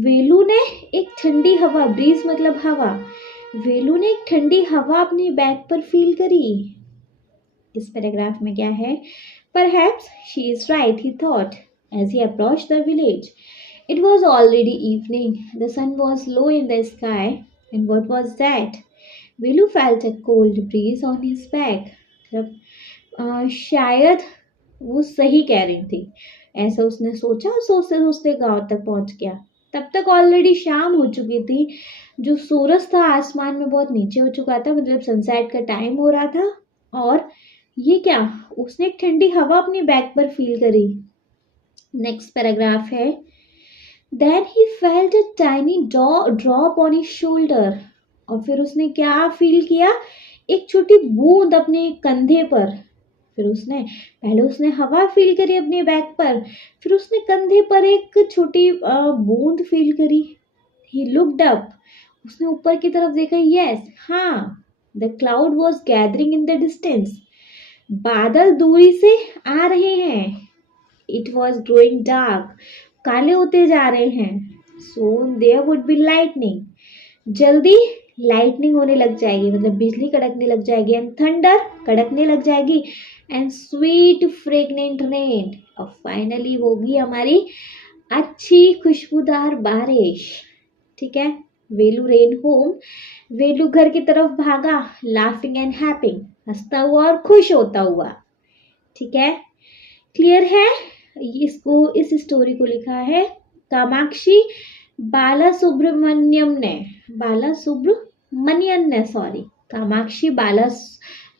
Velu ने एक ठंडी हवा, ब्रीज मतलब हवा, वेलू ने एक ठंडी हवा अपनी बैक पर फील करी। इस पैराग्राफ में क्या है। Perhaps she is right he thought as he approach the village. It was already evening. The sun was low in the sky. And what was that? Velu felt a cold breeze on his back. मतलब शायद वो सही कह रही थी, ऐसा उसने सोचा और सोचते सोचते गांव तक पहुंच गया। तब तक ऑलरेडी शाम हो चुकी थी, जो सूरज था आसमान में बहुत नीचे हो चुका था, मतलब सनसेट का टाइम हो रहा था। और ये क्या, उसने एक ठंडी हवा अपनी बैक पर फील करी। नेक्स्ट पैराग्राफ है। Then he felt a tiny drop on his shoulder. और फिर उसने क्या फील किया, एक छोटी बूंद अपने कंधे पर। फिर उसने पहले उसने हवा फील करी अपने बैक पर, फिर उसने कंधे पर एक छोटी बूंद फील करी। He looked up. उसने ऊपर की तरफ देखा। Yes, हाँ, the cloud was gathering in the distance. बादल दूरी से आ रहे हैं। It was growing dark. काले होते जा रहे हैं। Soon there would be lightning. जल्दी लाइटनिंग होने लग जाएगी, मतलब बिजली कड़कने लग जाएगी। एंड थंडर कड़कने लग जाएगी। एंड स्वीट फ्रेगनेंट रेन, और फाइनली होगी हमारी अच्छी खुशबूदार बारिश। ठीक है, वेलू रेन होम, वेलू घर की तरफ भागा, लाफिंग एंड हैप्पिंग, हंसता हुआ और खुश होता हुआ। ठीक है, क्लियर है। इसको इस स्टोरी को लिखा है कामाक्षी बालासुब्रमण्यम ने, सॉरी, कामाक्षी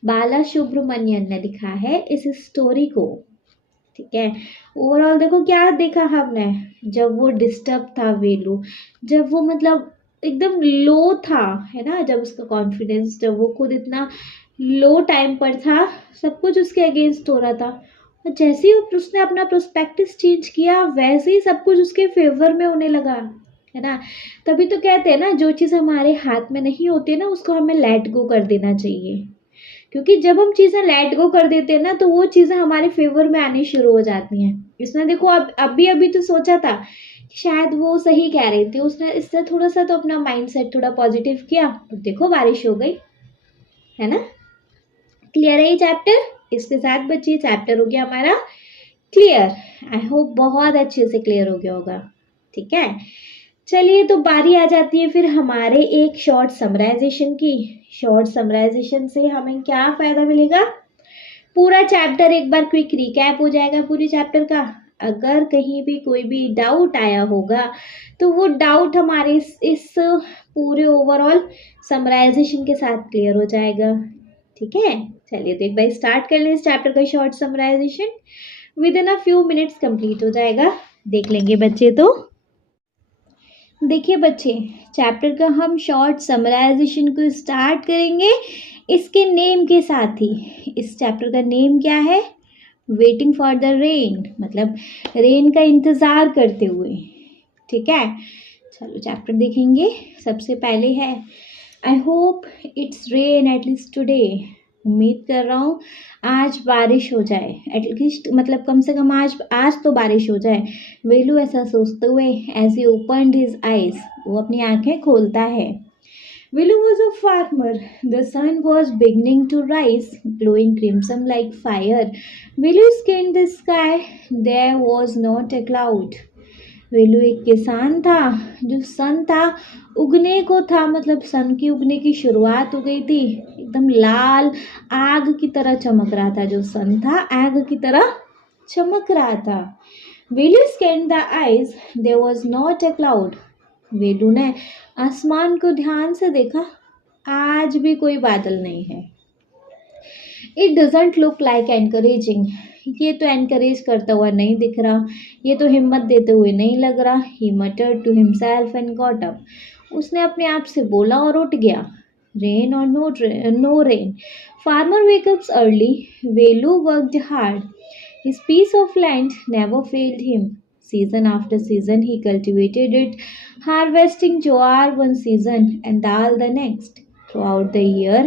बालासुब्रमण्यम ने लिखा है इस स्टोरी को। ठीक है, ओवरऑल देखो क्या देखा हमने, जब वो डिस्टर्ब था वेलू, जब वो मतलब एकदम लो था, है ना, जब उसका कॉन्फिडेंस, जब वो खुद इतना लो टाइम पर था, सब कुछ उसके अगेंस्ट हो रहा था, और जैसे ही उसने अपना प्रोस्पेक्टिव चेंज किया वैसे ही सब कुछ उसके फेवर में होने लगा, है ना। तभी तो कहते हैं ना, जो चीज़ हमारे हाथ में नहीं होती ना उसको हमें लेट गो कर देना चाहिए, क्योंकि जब हम चीज़ें लेट गो कर देते हैं ना तो वो चीज़ें हमारे फेवर में आनी शुरू हो जाती हैं। इसने देखो अब अभी तो सोचा था कि शायद वो सही कह रही थी, उसने इससे थोड़ा सा तो अपना माइंड सेट थोड़ा पॉजिटिव किया, तो देखो बारिश हो गई, है ना। क्लियर है ये चैप्टर। इसके साथ बच्चे चैप्टर हो गया हमारा क्लियर। आई होप बहुत अच्छे से क्लियर हो गया होगा। ठीक है, चलिए तो बारी आ जाती है फिर हमारे एक शॉर्ट समराइजेशन की। शॉर्ट समराइजेशन से हमें क्या फायदा मिलेगा, पूरा चैप्टर एक बार क्विक रिकैप हो जाएगा पूरे चैप्टर का। अगर कहीं भी कोई भी डाउट आया होगा तो वो डाउट हमारे इस पूरे ओवरऑल समराइजेशन के साथ क्लियर हो जाएगा। ठीक है, चलिए तो एक बार स्टार्ट कर लें इस चैप्टर का short summarization. Within a few minutes complete हो जाएगा, देख लेंगे बच्चे। तो देखिए बच्चे, चैप्टर का हम शॉर्ट समराइजेशन को स्टार्ट करेंगे इसके नेम के साथ ही। इस चैप्टर का नेम क्या है? वेटिंग फॉर द रेन, मतलब रेन का इंतज़ार करते हुए। ठीक है, चलो चैप्टर देखेंगे। सबसे पहले है I hope it's rain at least today. उम्मीद कर रहा हूँ आज बारिश हो जाए, एटलीस्ट मतलब कम से कम आज आज तो बारिश हो जाए। वेलू ऐसा सोचते हुए as he opened his eyes, वो अपनी आंखें खोलता है। Willu was a farmer. The sun was beginning to rise, glowing crimson like fire. Willu scanned the sky. There was not a cloud. वेलू एक किसान था, जो सन था उगने को था, मतलब सन की उगने की शुरुआत हो गई थी। एकदम लाल आग की तरह चमक रहा था, जो सन था आग की तरह चमक रहा था। Velu scanned the eyes, there was not a cloud. Velu ने आसमान को ध्यान से देखा, आज भी कोई बादल नहीं है। It doesn't look like encouraging, ये तो एनकरेज करता हुआ नहीं दिख रहा, ये तो हिम्मत देते हुए नहीं लग रहा। He muttered to himself and got up, उसने अपने आप से बोला और उठ गया। रेन और no rain, farmer wakeups early, Velu worked hard, his piece of land never failed him. Season after season he cultivated it, harvesting jowar one season and dal the next. Throughout the year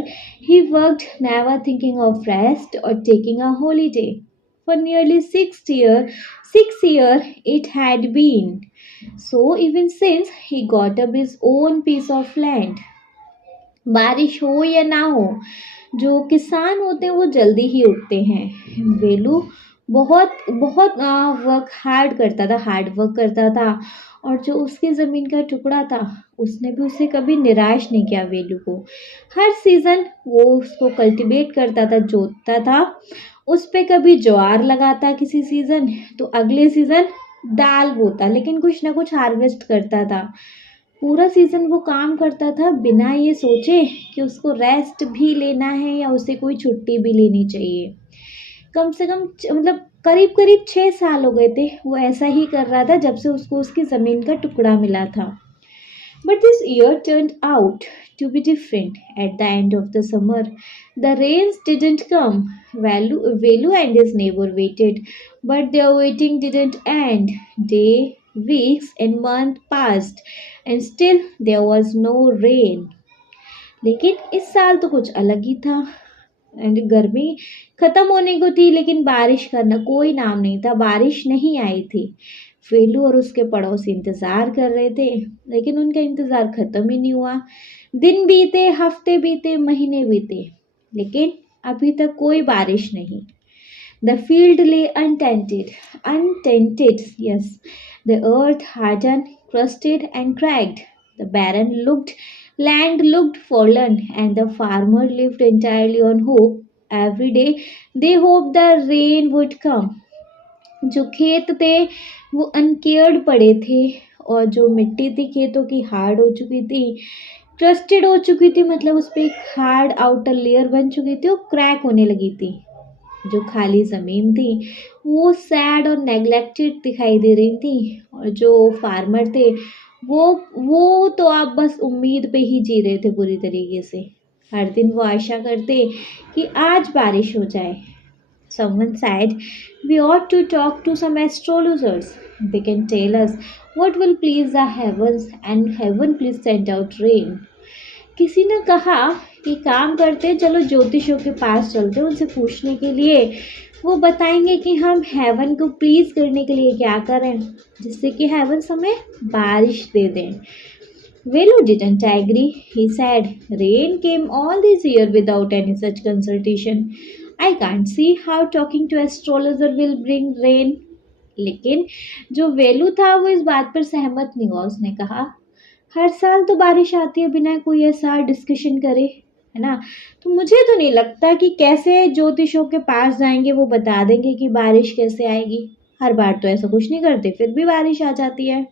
he worked, never thinking of rest or taking a holiday. For nearly 6 year it had been. So even since he got up his own piece of land. बारिश हो या ना हो, जो किसान होते हैं वो जल्दी ही उठते हैं। वेलू बहुत बहुत वर्क हार्ड करता था, हार्ड वर्क करता था, और जो उसकी ज़मीन का टुकड़ा था उसने भी उसे कभी निराश नहीं किया। वेलू को हर सीज़न वो उसको कल्टीवेट करता था, जोतता था, उस पर कभी ज्वार लगाता किसी सीज़न, तो अगले सीज़न दाल बोता, लेकिन कुछ ना कुछ हार्वेस्ट करता था। पूरा सीज़न वो काम करता था बिना ये सोचे कि उसको रेस्ट भी लेना है या उसे कोई छुट्टी भी लेनी चाहिए। कम से कम मतलब करीब करीब 6 साल हो गए थे वो ऐसा ही कर रहा था, जब से उसको उसकी ज़मीन का टुकड़ा मिला था। But this year turned out to be different. At the end of the summer, the rains didn't come. Velu and his neighbor waited, but their waiting didn't end. Day, weeks, and months passed, and still there was no rain. लेकिन इस साल तो कुछ अलग ही था। And गर्मी खत्म होने को थी, लेकिन बारिश का ना कोई नाम नहीं था, बारिश नहीं आई थी। फेलू और उसके पड़ोसी इंतज़ार कर रहे थे, लेकिन उनका इंतज़ार ख़त्म ही नहीं हुआ। दिन बीते, हफ्ते बीते, महीने बीते, लेकिन अभी तक कोई बारिश नहीं। द फील्ड ले unattended, yes, the earth hardened, crusted and cracked. The barren land looked forlorn, and the farmer lived entirely on hope. Every day they hoped the rain would come. जो खेत थे वो अनकेयर्ड पड़े थे, और जो मिट्टी थी खेतों की हार्ड हो चुकी थी, ट्रस्टेड हो चुकी थी, मतलब उस पर एक हार्ड आउटर लेयर बन चुकी थी, वो क्रैक होने लगी थी। जो खाली ज़मीन थी वो सैड और नेग्लेक्टेड दिखाई दे रही थी, और जो फार्मर थे वो तो आप बस उम्मीद पे ही जी रहे थे पूरी तरीके से। हर दिन वो आशा करते कि आज बारिश हो जाए। Someone said, we ought to talk to some astrologers. They can tell us what will please the heavens, and heaven please send out rain. किसी ने कहा कि काम करते, चलो ज्योतिषों के पास चलते, उनसे पूछने के लिए वो बताएंगे कि हम हेवन को प्लीज़ करने के लिए क्या करें, जिससे कि हेवन हमें बारिश दे दें। Velu didn't agree. He said, rain came all this year without any such consultation. I can't see how talking to astrologer will bring rain. लेकिन जो वेलू था वो इस बात पर सहमत नहीं हुआ। उसने कहा, हर साल तो बारिश आती है बिना कोई ऐसा डिस्कशन करे, है ना, तो मुझे तो नहीं लगता कि कैसे ज्योतिषों के पास जाएंगे वो बता देंगे कि बारिश कैसे आएगी। हर बार तो ऐसा कुछ नहीं करते, फिर भी बारिश आ जाती है।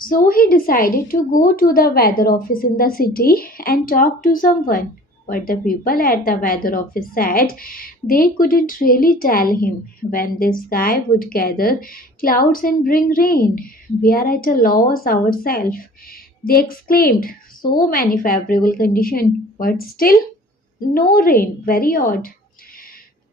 So he decided to go to the weather office in the city and talk to someone. But the people at the weather office said they couldn't really tell him when the sky would gather clouds and bring rain. We are at a loss ourselves, they exclaimed. So many favorable conditions, but still no rain. Very odd.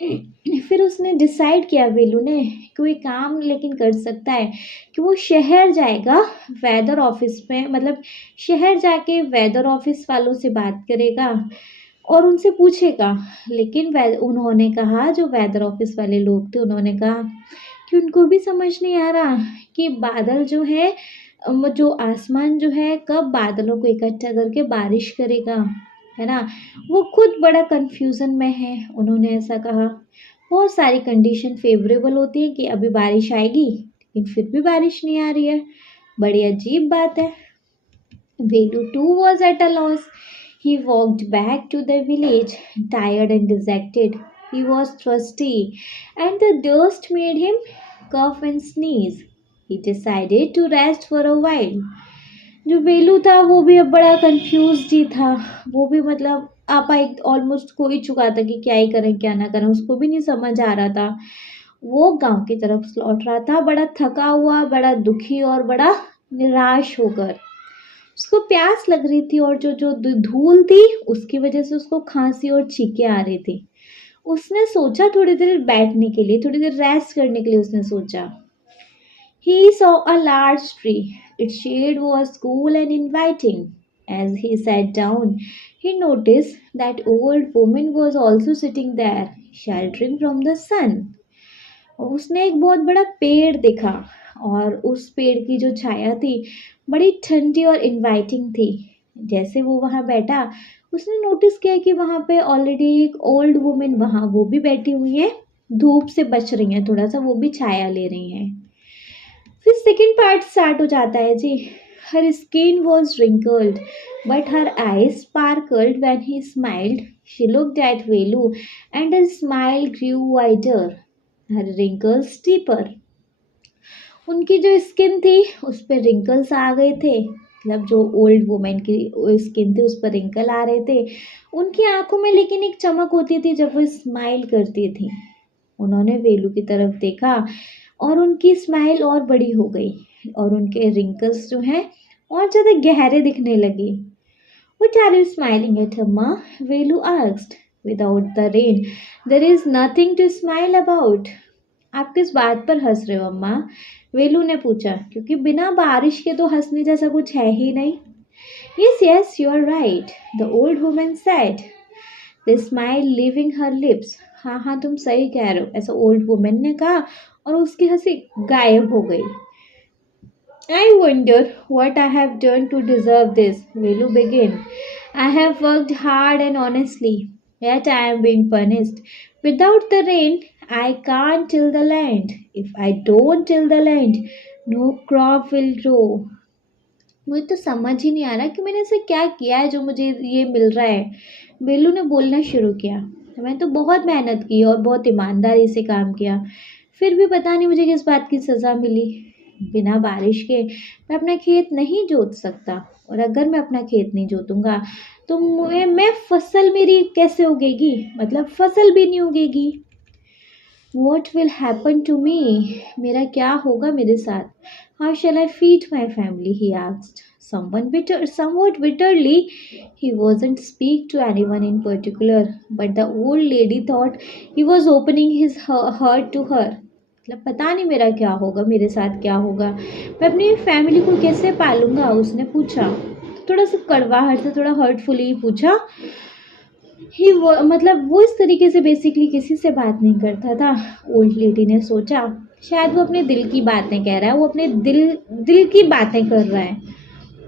फिर उसने decide किया वेलू ने, कोई काम लेकिन कर सकता है कि वो शहर जाएगा, वेदर ऑफिस में, मतलब शहर जाके वेदर ऑफिस वालों से बात करेगा और उनसे पूछेगा। लेकिन उन्होंने कहा, जो वेदर ऑफिस वाले लोग थे उन्होंने कहा कि उनको भी समझ नहीं आ रहा कि बादल जो है, जो आसमान जो है कब बादलों को इकट्ठा करके बारिश करेगा, है ना। वो खुद बड़ा कन्फ्यूज़न में है। उन्होंने ऐसा कहा, बहुत सारी कंडीशन फेवरेबल होती है कि अभी बारिश आएगी, लेकिन फिर भी बारिश नहीं आ रही है। बड़ी अजीब बात है। Velu too was at a loss. He walked back to the village, tired and dejected. He was thirsty, and the dust made him cough and sneeze. He decided to rest for a while. जो वेलू था वो भी अब बड़ा confuse ही था। वो भी मतलब आपा एक ऑलमोस्ट खो ही चुका था कि क्या ही करें क्या ना करें, उसको भी नहीं समझ आ रहा था। वो गांव की तरफ लौट रहा था, बड़ा थका हुआ, बड़ा दुखी और बड़ा निराश होकर। उसको प्यास लग रही थी और जो जो धूल थी उसकी वजह से उसको खांसी और छींके आ रही थी। उसने सोचा थोड़ी देर बैठने के लिए, थोड़ी देर रेस्ट करने के लिए उसने सोचा। He saw a large tree. Its shade was cool and inviting. As he sat down, he noticed that old woman was also sitting there, sheltering from the sun. उसने एक बहुत बड़ा पेड़ देखा और उस पेड़ की जो छाया थी बड़ी ठंडी और इनवाइटिंग थी। जैसे वो वहाँ बैठा, उसने नोटिस किया कि वहाँ पे ऑलरेडी एक ओल्ड वुमेन वहाँ वो भी बैठी हुई है, धूप से बच रही हैं, थोड़ा सा वो भी छाया ले रही हैं। फिर सेकंड पार्ट स्टार्ट हो जाता है जी। Her skin was wrinkled but her eyes sparkled when he smiled. She looked at Velu and her smile grew wider, her wrinkles deeper. उनकी जो स्किन थी उस पर रिंकल्स आ गए थे, मतलब जो ओल्ड वुमेन की स्किन थी उस पर रिंकल आ रहे थे। उनकी आंखों में लेकिन एक चमक होती थी जब वो स्माइल करती थी। उन्होंने वेलू की तरफ देखा और उनकी स्माइल और बड़ी हो गई और उनके रिंकल्स जो हैं और ज़्यादा गहरे दिखने लगे। What are you smiling at, Amma? Velu asked. Without the rain, there is nothing to smile about. आप किस बात पर हंस रहे हो अम्मा? वेलू ने पूछा, क्योंकि बिना बारिश के तो हंसने जैसा कुछ है ही नहीं। Yes, yes, you are right, the old woman said. The smile leaving her lips. हाँ हाँ तुम सही कह रहे हो, ऐसा ओल्ड वुमेन ने कहा और उसकी हंसी गायब हो गई। I wonder what I have done to deserve this, Velu began. I have worked hard and honestly, yet I am being punished. Without the rain, I can't till the land. If I don't till the land, no crop will grow. मुझे तो समझ ही नहीं आ रहा कि मैंने ऐसा क्या किया है जो मुझे ये मिल रहा है। बेलू ने बोलना शुरू किया, मैंने तो बहुत मेहनत की और बहुत ईमानदारी से काम किया, फिर भी पता नहीं मुझे किस बात की सज़ा मिली। बिना बारिश के मैं अपना खेत नहीं जोत सकता, और अगर मैं अपना खेत नहीं जोतूंगा तो मैं फसल मेरी कैसे उगेगी, मतलब फसल भी नहीं उगेगी। What will happen to me? मेरा क्या होगा मेरे साथ? How shall I feed my family? He asked. Somewhat bitterly. He wasn't speak to anyone in particular, but the old lady thought he was opening his heart to her. मतलब पता नहीं मेरा क्या होगा, मेरे साथ क्या होगा, मैं अपनी फैमिली को कैसे पालूंगा, उसने पूछा। थोड़ा सा कड़वाहट से, थोड़ा हर्टफुली पूछा। मतलब वो इस तरीके से बेसिकली किसी से बात नहीं करता था। ओल्ड लेडी ने सोचा, शायद वो अपने दिल की बातें कह रहा है, वो अपने दिल की बातें कर रहा है।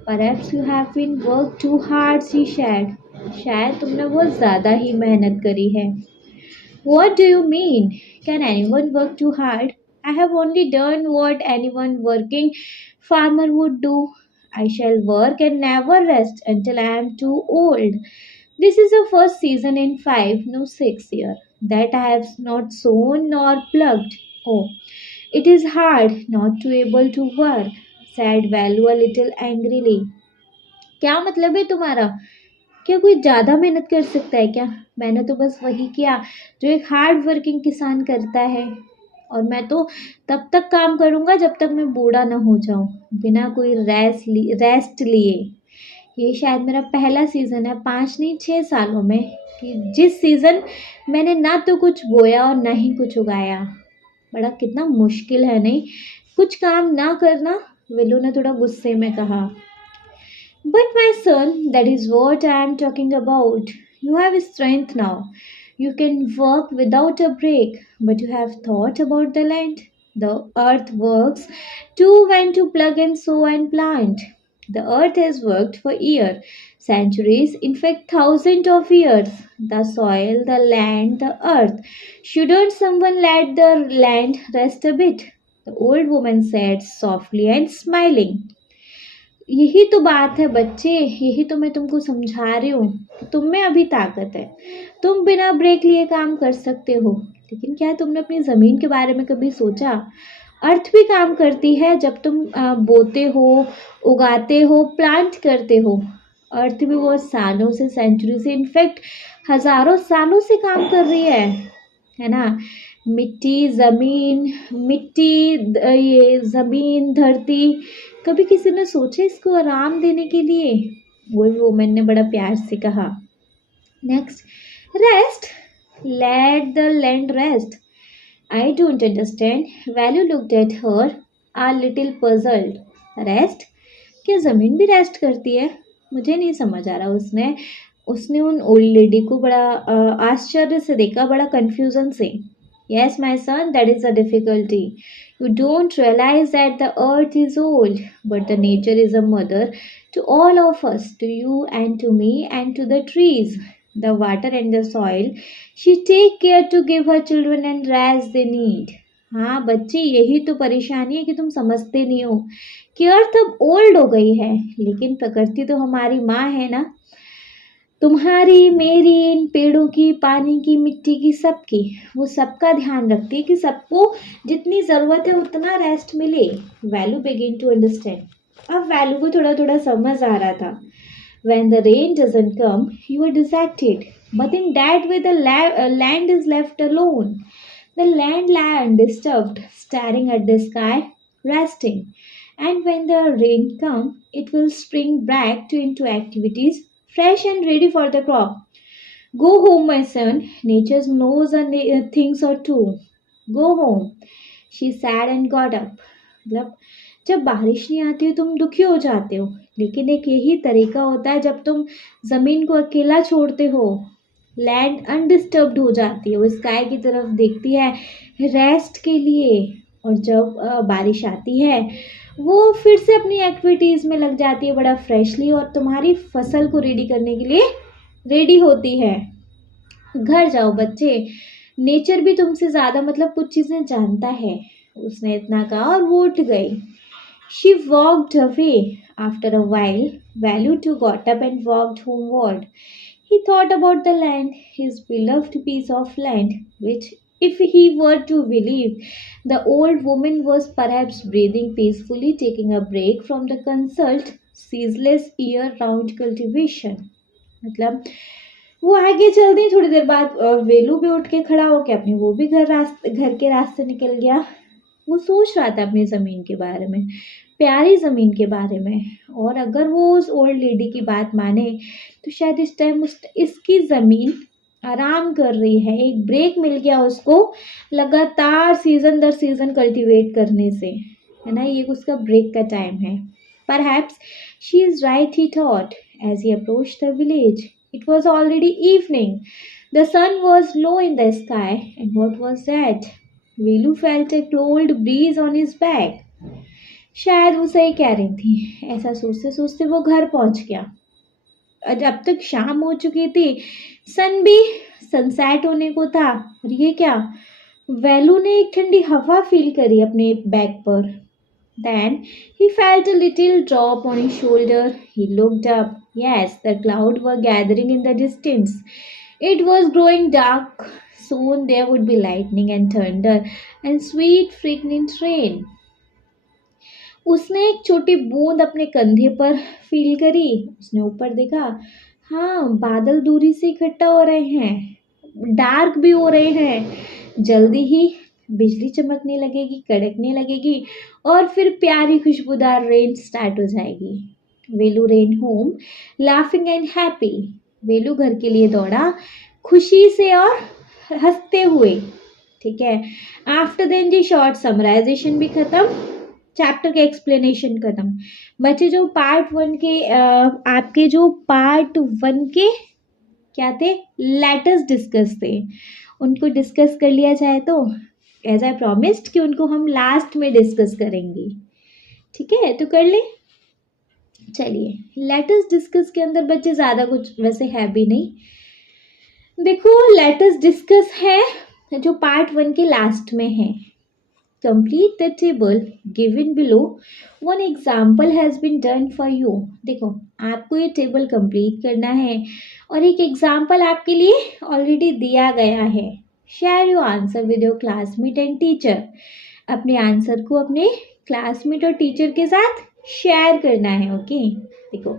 Perhaps you have been worked too hard, she said. शायद तुमने बहुत ज़्यादा ही मेहनत करी है। What do you mean? Can anyone work too hard? I have only done what anyone working farmer would do. I shall work and never rest until I am too old. This is the first season in 5, no 6 year, that I have not sown nor plucked. Oh, it is hard not to able to work, said Valu a little angrily. क्या मतलब है तुम्हारा? क्या कोई ज़्यादा मेहनत कर सकता है क्या? मैंने तो बस वही किया जो एक हार्ड वर्किंग किसान करता है, और मैं तो तब तक काम करूँगा जब तक मैं बूढ़ा ना हो जाऊँ, बिना कोई रेस्ट लिए। ये शायद मेरा पहला सीज़न है 5 नहीं 6 सालों में, कि जिस सीज़न मैंने ना तो कुछ बोया और ना ही कुछ उगाया। बड़ा कितना मुश्किल है नहीं? कुछ काम ना करना, विल्लू ने थोड़ा गुस्से में कहा। But my son, that is what I am talking about. You have strength now. You can work without a break, but you have thought about the land. The earth works too when to plug and sow and plant. The earth has worked for years, centuries, in fact, thousands of years. The soil, the land, the earth. Shouldn't someone let the land rest a bit? The old woman said softly and smiling. यही तो बात है बच्चे, यही तो मैं तुमको समझा रही हूँ कि तुम में अभी ताकत है, तुम बिना ब्रेक लिए काम कर सकते हो। लेकिन क्या तुमने अपनी ज़मीन के बारे में कभी सोचा? अर्थ भी काम करती है जब तुम बोते हो, उगाते हो, प्लांट करते हो। अर्थ भी बहुत सालों से, सेंचुरी से, इनफैक्ट हजारों सालों से काम कर रही है ना? ये ज़मीन, धरती, कभी किसी ने सोचा इसको आराम देने के लिए? वो वुमन ने बड़ा प्यार से कहा। Next, rest, late the land rest. I don't understand. Value looked at her uh little puzzled. Rest? क्या ज़मीन भी रेस्ट करती है? मुझे नहीं समझ आ रहा। उसने उसने उन ओल्ड लेडी को बड़ा आश्चर्य से देखा, बड़ा कंफ्यूजन से। Yes, my son, that is a difficulty. You don't realize that the earth is old, but the nature is a mother to all of us, to you and to me and to the trees, the water and the soil. She take care to give her children and rest they need. हाँ बच्चे, यही तो परेशानी है कि तुम समझते नहीं हो कि अर्थ अब ओल्ड हो गई है, लेकिन प्रकृति तो हमारी माँ है ना, तुम्हारी, मेरी, इन पेड़ों की, पानी की, मिट्टी की, सबकी। वो सबका ध्यान रखती है कि सबको जितनी ज़रूरत है उतना रेस्ट मिले। Velu begin to understand. अब वैल्यू को थोड़ा थोड़ा समझ आ रहा था। When the rain doesn't come, you are dejected. But in that way, the land is left alone. The land lie undisturbed, staring at the sky, resting. And when the rain comes, it will spring back into activities, fresh and ready for the crop. Go home, my son. Nature knows things or two. Go home. She said and got up. मतलब जब बारिश नहीं आती है तुम दुखी हो जाते हो, लेकिन एक यही तरीका होता है जब तुम ज़मीन को अकेला छोड़ते हो। लैंड अनडिस्टर्ब्ड हो जाती है, वो स्काई की तरफ देखती है रेस्ट के लिए, और जब बारिश आती है वो फिर से अपनी एक्टिविटीज़ में लग जाती है बड़ा फ्रेशली, और तुम्हारी फसल को रेडी करने के लिए रेडी होती है। घर जाओ बच्चे, नेचर भी तुमसे ज़्यादा मतलब कुछ चीज़ें जानता है। उसने इतना कहा और वो उठ गई। She walked away. After a while, Value too got up and walked homeward. He thought about the land, his beloved piece of land, which, if he were to believe, the old woman was perhaps breathing peacefully, taking a break from the consult, ceaseless year-round cultivation. मतलब वो आगे चल दी। थोड़ी देर बाद वेलू भी उठ के खड़ा हो के अपने वो भी घर के रास्ते निकल गया। वो सोच रहा था अपनी ज़मीन के बारे में, प्यारी ज़मीन के बारे में, और अगर वो उस ओल्ड लेडी की बात माने तो शायद इस टाइम इसकी ज़मीन आराम कर रही है। एक ब्रेक मिल गया उसको लगातार सीज़न दर सीज़न कल्टीवेट करने से, है ना? ये उसका ब्रेक का टाइम है। Perhaps she is right, he thought, as he approached the village. It was already evening. The sun was low in the sky, and what was that? Velu felt a cold breeze on his back. शायद वो सही कह रही थी। ऐसा सोचते सोचते वो घर पहुंच गया। अब तक शाम हो चुकी थी, सन भी सनसेट होने को था। और ये क्या? वेलू ने एक ठंडी हवा फील करी अपने बैक पर। Then he felt a little drop on his shoulder. He looked up. Yes, the clouds were gathering in the distance. It was growing dark. Soon there would be lightning and thunder and sweet fragrant rain. उसने एक छोटी बूंद अपने कंधे पर feel करी। उसने ऊपर देखा, हाँ, बादल दूरी से इकट्ठा हो रहे हैं, डार्क भी हो रहे हैं, जल्दी ही बिजली चमकने लगेगी, कड़कने लगेगी और फिर प्यारी खुशबूदार रेन स्टार्ट हो जाएगी। Velu ran home laughing and happy. Velu घर के लिए दौड़ा खुशी से और हंसते हुए। ठीक है, आफ्टर देन जी शॉर्ट समराइजेशन भी खत्म, चैप्टर के एक्सप्लेनेशन खत्म। बच्चे जो पार्ट वन के आपके जो पार्ट वन के क्या थे, लेटर्स डिस्कस थे, उनको डिस्कस कर लिया जाए तो एज आई प्रॉमिस्ड कि उनको हम लास्ट में डिस्कस करेंगे। ठीक है, तो कर ले। चलिए, लेटर्स डिस्कस के अंदर बच्चे ज़्यादा कुछ वैसे है भी नहीं। देखो, लेटर्स डिस्कस है जो पार्ट वन के लास्ट में है। Complete the table given below, one example has been done for you. देखो, आपको ये टेबल कंप्लीट करना है और एक एग्जाम्पल आपके लिए ऑलरेडी दिया गया है। Share your answer with your classmate and teacher. अपने आंसर को अपने क्लासमेट और टीचर के साथ शेयर करना है। ओके, देखो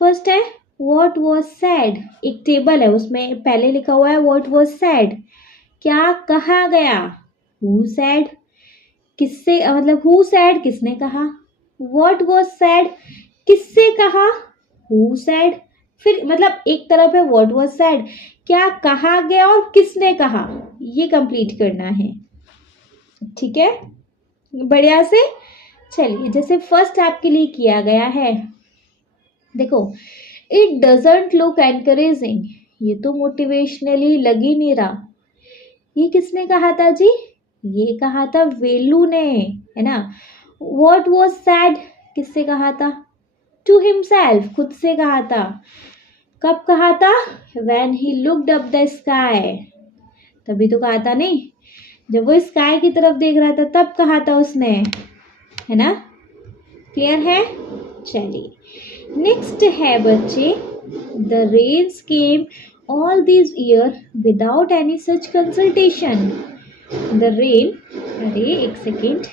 फर्स्ट है व्हाट वाज सैड। एक टेबल है, उसमें पहले लिखा हुआ है व्हाट वाज सैड, क्या कहा गया। हु सैड, किससे मतलब हु सैड किसने कहा। व्हाट वाज सैड किससे कहा, हु सैड। फिर मतलब एक तरफ है व्हाट वाज सैड, क्या कहा गया और किसने कहा, ये कंप्लीट करना है। ठीक है, बढ़िया से। चलिए, जैसे फर्स्ट आपके लिए किया गया है, देखो इट डजंट लुक एनकरेजिंग, ये तो मोटिवेशनली लग ही नहीं रहा। ये किसने कहा था जी, ये कहा था वेलू ने, है ना। व्हाट वाज सैड किससे कहा था, टू हिमसेल्फ, खुद से कहा था। कब कहा था, when he looked up the sky, तभी तो कहा था नहीं, जब वो स्काई की तरफ देख रहा था तब कहा था उसने, है ना। क्लियर है। चलिए, नेक्स्ट है बच्चे, the rains came all this year without any such consultation. The rain, अरे एक सेकेंड,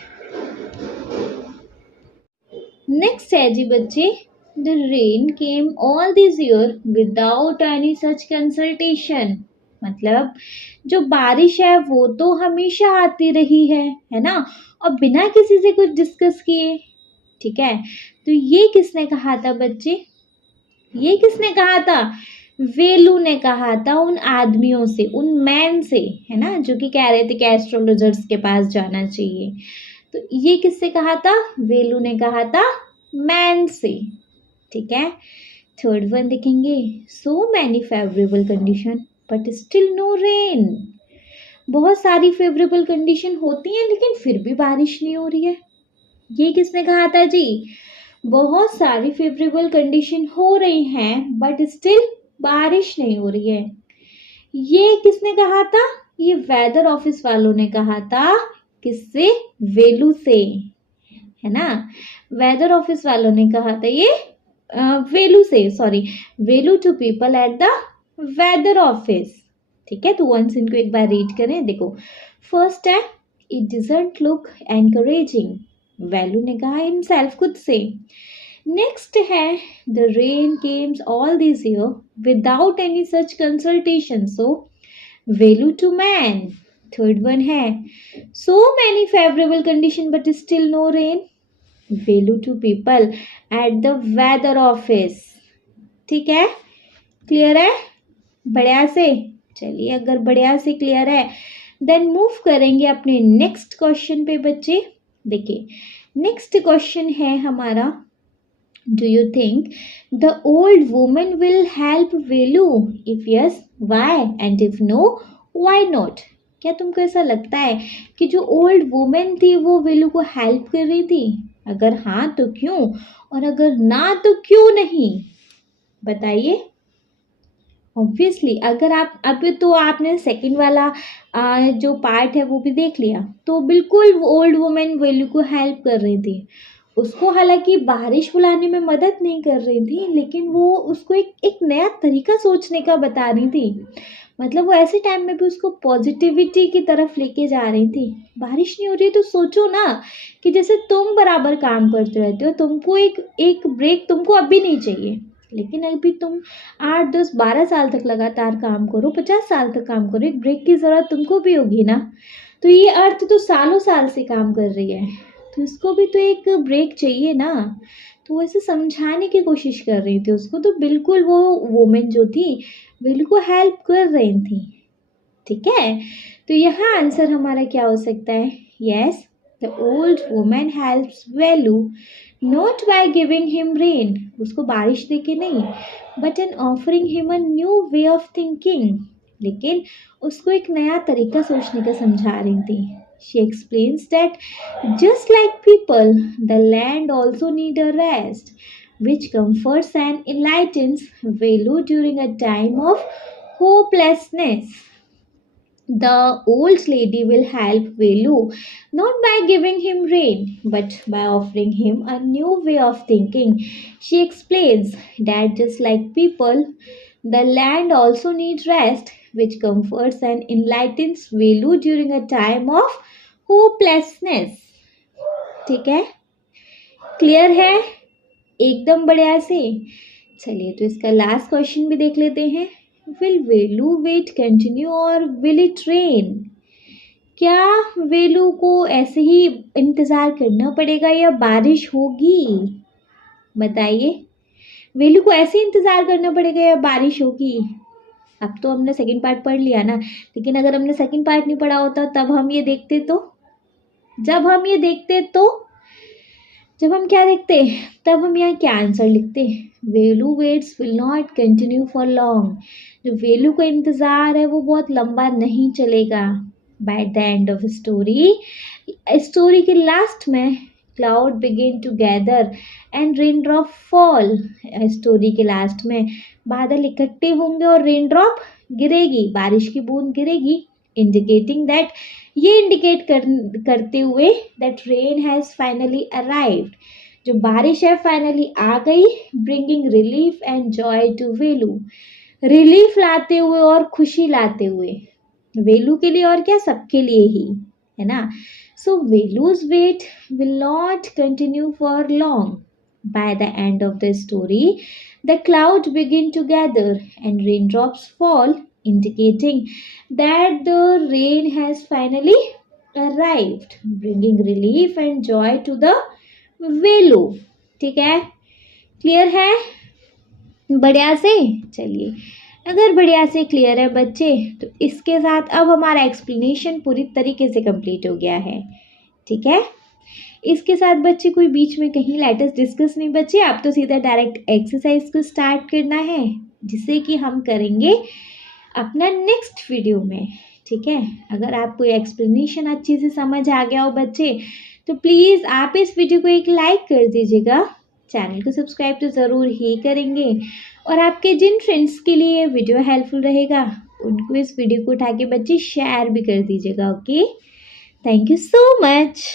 नेक्स्ट है जी बच्चे, the rain came all this year without any such consultation. मतलब जो बारिश है वो तो हमेशा आती रही है ना, और बिना किसी से कुछ डिस्कस किए। ठीक है, तो ये किसने कहा था बच्चे, ये किसने कहा था, वेलू ने कहा था उन आदमियों से, उन मैन से, है ना, जो कि कह रहे थे कि एस्ट्रोलॉजर्स के पास जाना चाहिए। तो ये किससे कहा था, वेलू ने कहा था मैन से। ठीक है, थर्ड वन देखेंगे, so many favourable condition but still no rain. बहुत सारी फेवरेबल कंडीशन होती हैं लेकिन फिर भी बारिश नहीं हो रही है। ये किसने कहा था जी, बहुत सारी फेवरेबल कंडीशन हो रही हैं बट स्टिल बारिश नहीं हो रही है। ये किसने कहा था, ये वेदर ऑफिस वालों ने कहा था। किससे, वेलू से, है ना। वेदर ऑफिस वालों ने कहा था ये वेलू से, sorry, Velu to people at the weather office. ठीक है, तो वंस इनको एक बार रीड करें। देखो, फर्स्ट है it doesn't look encouraging, Velu ने कहा हिमसेल्फ, खुद से। नेक्स्ट है the rain comes all this year without any such consultation, so Velu to man. Third one है so many favourable condition but still no rain, Velu to people at the weather office. ठीक है, clear है बढ़िया से। चलिए, अगर बढ़िया से क्लियर है देन मूव करेंगे अपने नेक्स्ट क्वेश्चन पे बच्चे। देखिए, नेक्स्ट क्वेश्चन है हमारा, do you think the old woman will help Velu, if yes why and if know why not. क्या तुमको ऐसा लगता है कि जो ओल्ड वुमेन थी वो वेलू को हेल्प कर रही थी, अगर हाँ तो क्यों, और अगर ना तो क्यों नहीं, बताइए। ऑब्वियसली अगर आप अभी तो आपने सेकंड वाला जो पार्ट है वो भी देख लिया, तो बिल्कुल ओल्ड वुमेन वेलू को हेल्प कर रही थी। उसको हालांकि बारिश बुलाने में मदद नहीं कर रही थी, लेकिन वो उसको एक नया तरीका सोचने का बता रही थी। मतलब वो ऐसे टाइम में भी उसको पॉजिटिविटी की तरफ लेके जा रही थी। बारिश नहीं हो रही तो सोचो ना कि जैसे तुम बराबर काम करते रहते हो, तुमको एक ब्रेक तुमको अभी नहीं चाहिए, लेकिन अभी तुम 8, 10, 12 साल तक लगातार काम करो, 50 साल तक काम करो, एक ब्रेक की ज़रूरत तुमको भी होगी ना। तो ये अर्थ तो सालों साल से काम कर रही है, तो इसको भी तो एक ब्रेक चाहिए ना। तो वैसे समझाने की कोशिश कर रही थी उसको, तो बिल्कुल वो वुमेन जो थी वेलू को हेल्प कर रही थी। ठीक है, तो यहाँ आंसर हमारा क्या हो सकता है? Yes, the old women helps Velu not by giving him rain, उसको बारिश दे के नहीं, but an offering him a new way of thinking, लेकिन उसको एक नया तरीका सोचने का समझा रही थी। She explains that just like people the land also need a rest which comforts and enlightens Velu during a time of hopelessness. The old lady will help Velu not by giving him rain but by offering him a new way of thinking. She explains that just like people, the land also needs rest, which comforts and enlightens Velu during a time of hopelessness. ठीक है, clear है एकदम बढ़िया से। चलिए तो इसका last question भी देख लेते हैं। विल वेलू वेट कंटिन्यू और विल इट रेन? क्या वेलू को ऐसे ही इंतज़ार करना पड़ेगा या बारिश होगी? बताइए, वेलू को ऐसे ही इंतज़ार करना पड़ेगा या बारिश होगी? अब तो हमने सेकंड पार्ट पढ़ लिया ना, लेकिन अगर हमने सेकंड पार्ट नहीं पढ़ा होता तब हम ये देखते तो, जब हम क्या देखते, तब हम यहाँ क्या आंसर लिखते? Velu waits will not continue for long, जो वेलू का इंतज़ार है वो बहुत लंबा नहीं चलेगा। By the end of story के लास्ट में cloud begin to gather and rain drop fall, story के लास्ट में बादल इकट्ठे होंगे और रेन ड्रॉप गिरेगी, बारिश की बूंद गिरेगी, इंडिकेटिंग दैट, ये इंडिकेट करते हुए that rain has finally arrived, जो बारिश है फाइनली आ गई, bringing relief and joy to Velu, relief लाते हुए और खुशी लाते हुए, वेलू के लिए और क्या, सबके लिए ही, है ना। So Velu's wait will not continue for long. By the end of the story the clouds begin to gather and raindrops fall, indicating that the rain has finally arrived, bringing relief and joy to the वेलू। ठीक है, clear है बढ़िया से? चलिए, अगर बढ़िया से clear है बच्चे, तो इसके साथ अब हमारा एक्सप्लेनेशन पूरी तरीके से कंप्लीट हो गया है। ठीक है, इसके साथ बच्चे कोई बीच में कहीं लेटेस्ट डिस्कस नहीं बचे, आप तो सीधा डायरेक्ट एक्सरसाइज को स्टार्ट करना है, जिसे कि हम करेंगे अपना नेक्स्ट वीडियो में। ठीक है, अगर आपको एक्सप्लेनेशन अच्छे से समझ आ गया हो बच्चे, तो प्लीज़ आप इस वीडियो को एक लाइक कर दीजिएगा, चैनल को सब्सक्राइब तो ज़रूर ही करेंगे, और आपके जिन फ्रेंड्स के लिए ये वीडियो हेल्पफुल रहेगा उनको इस वीडियो को उठा के बच्चे शेयर भी कर दीजिएगा। Okay, thank you so much.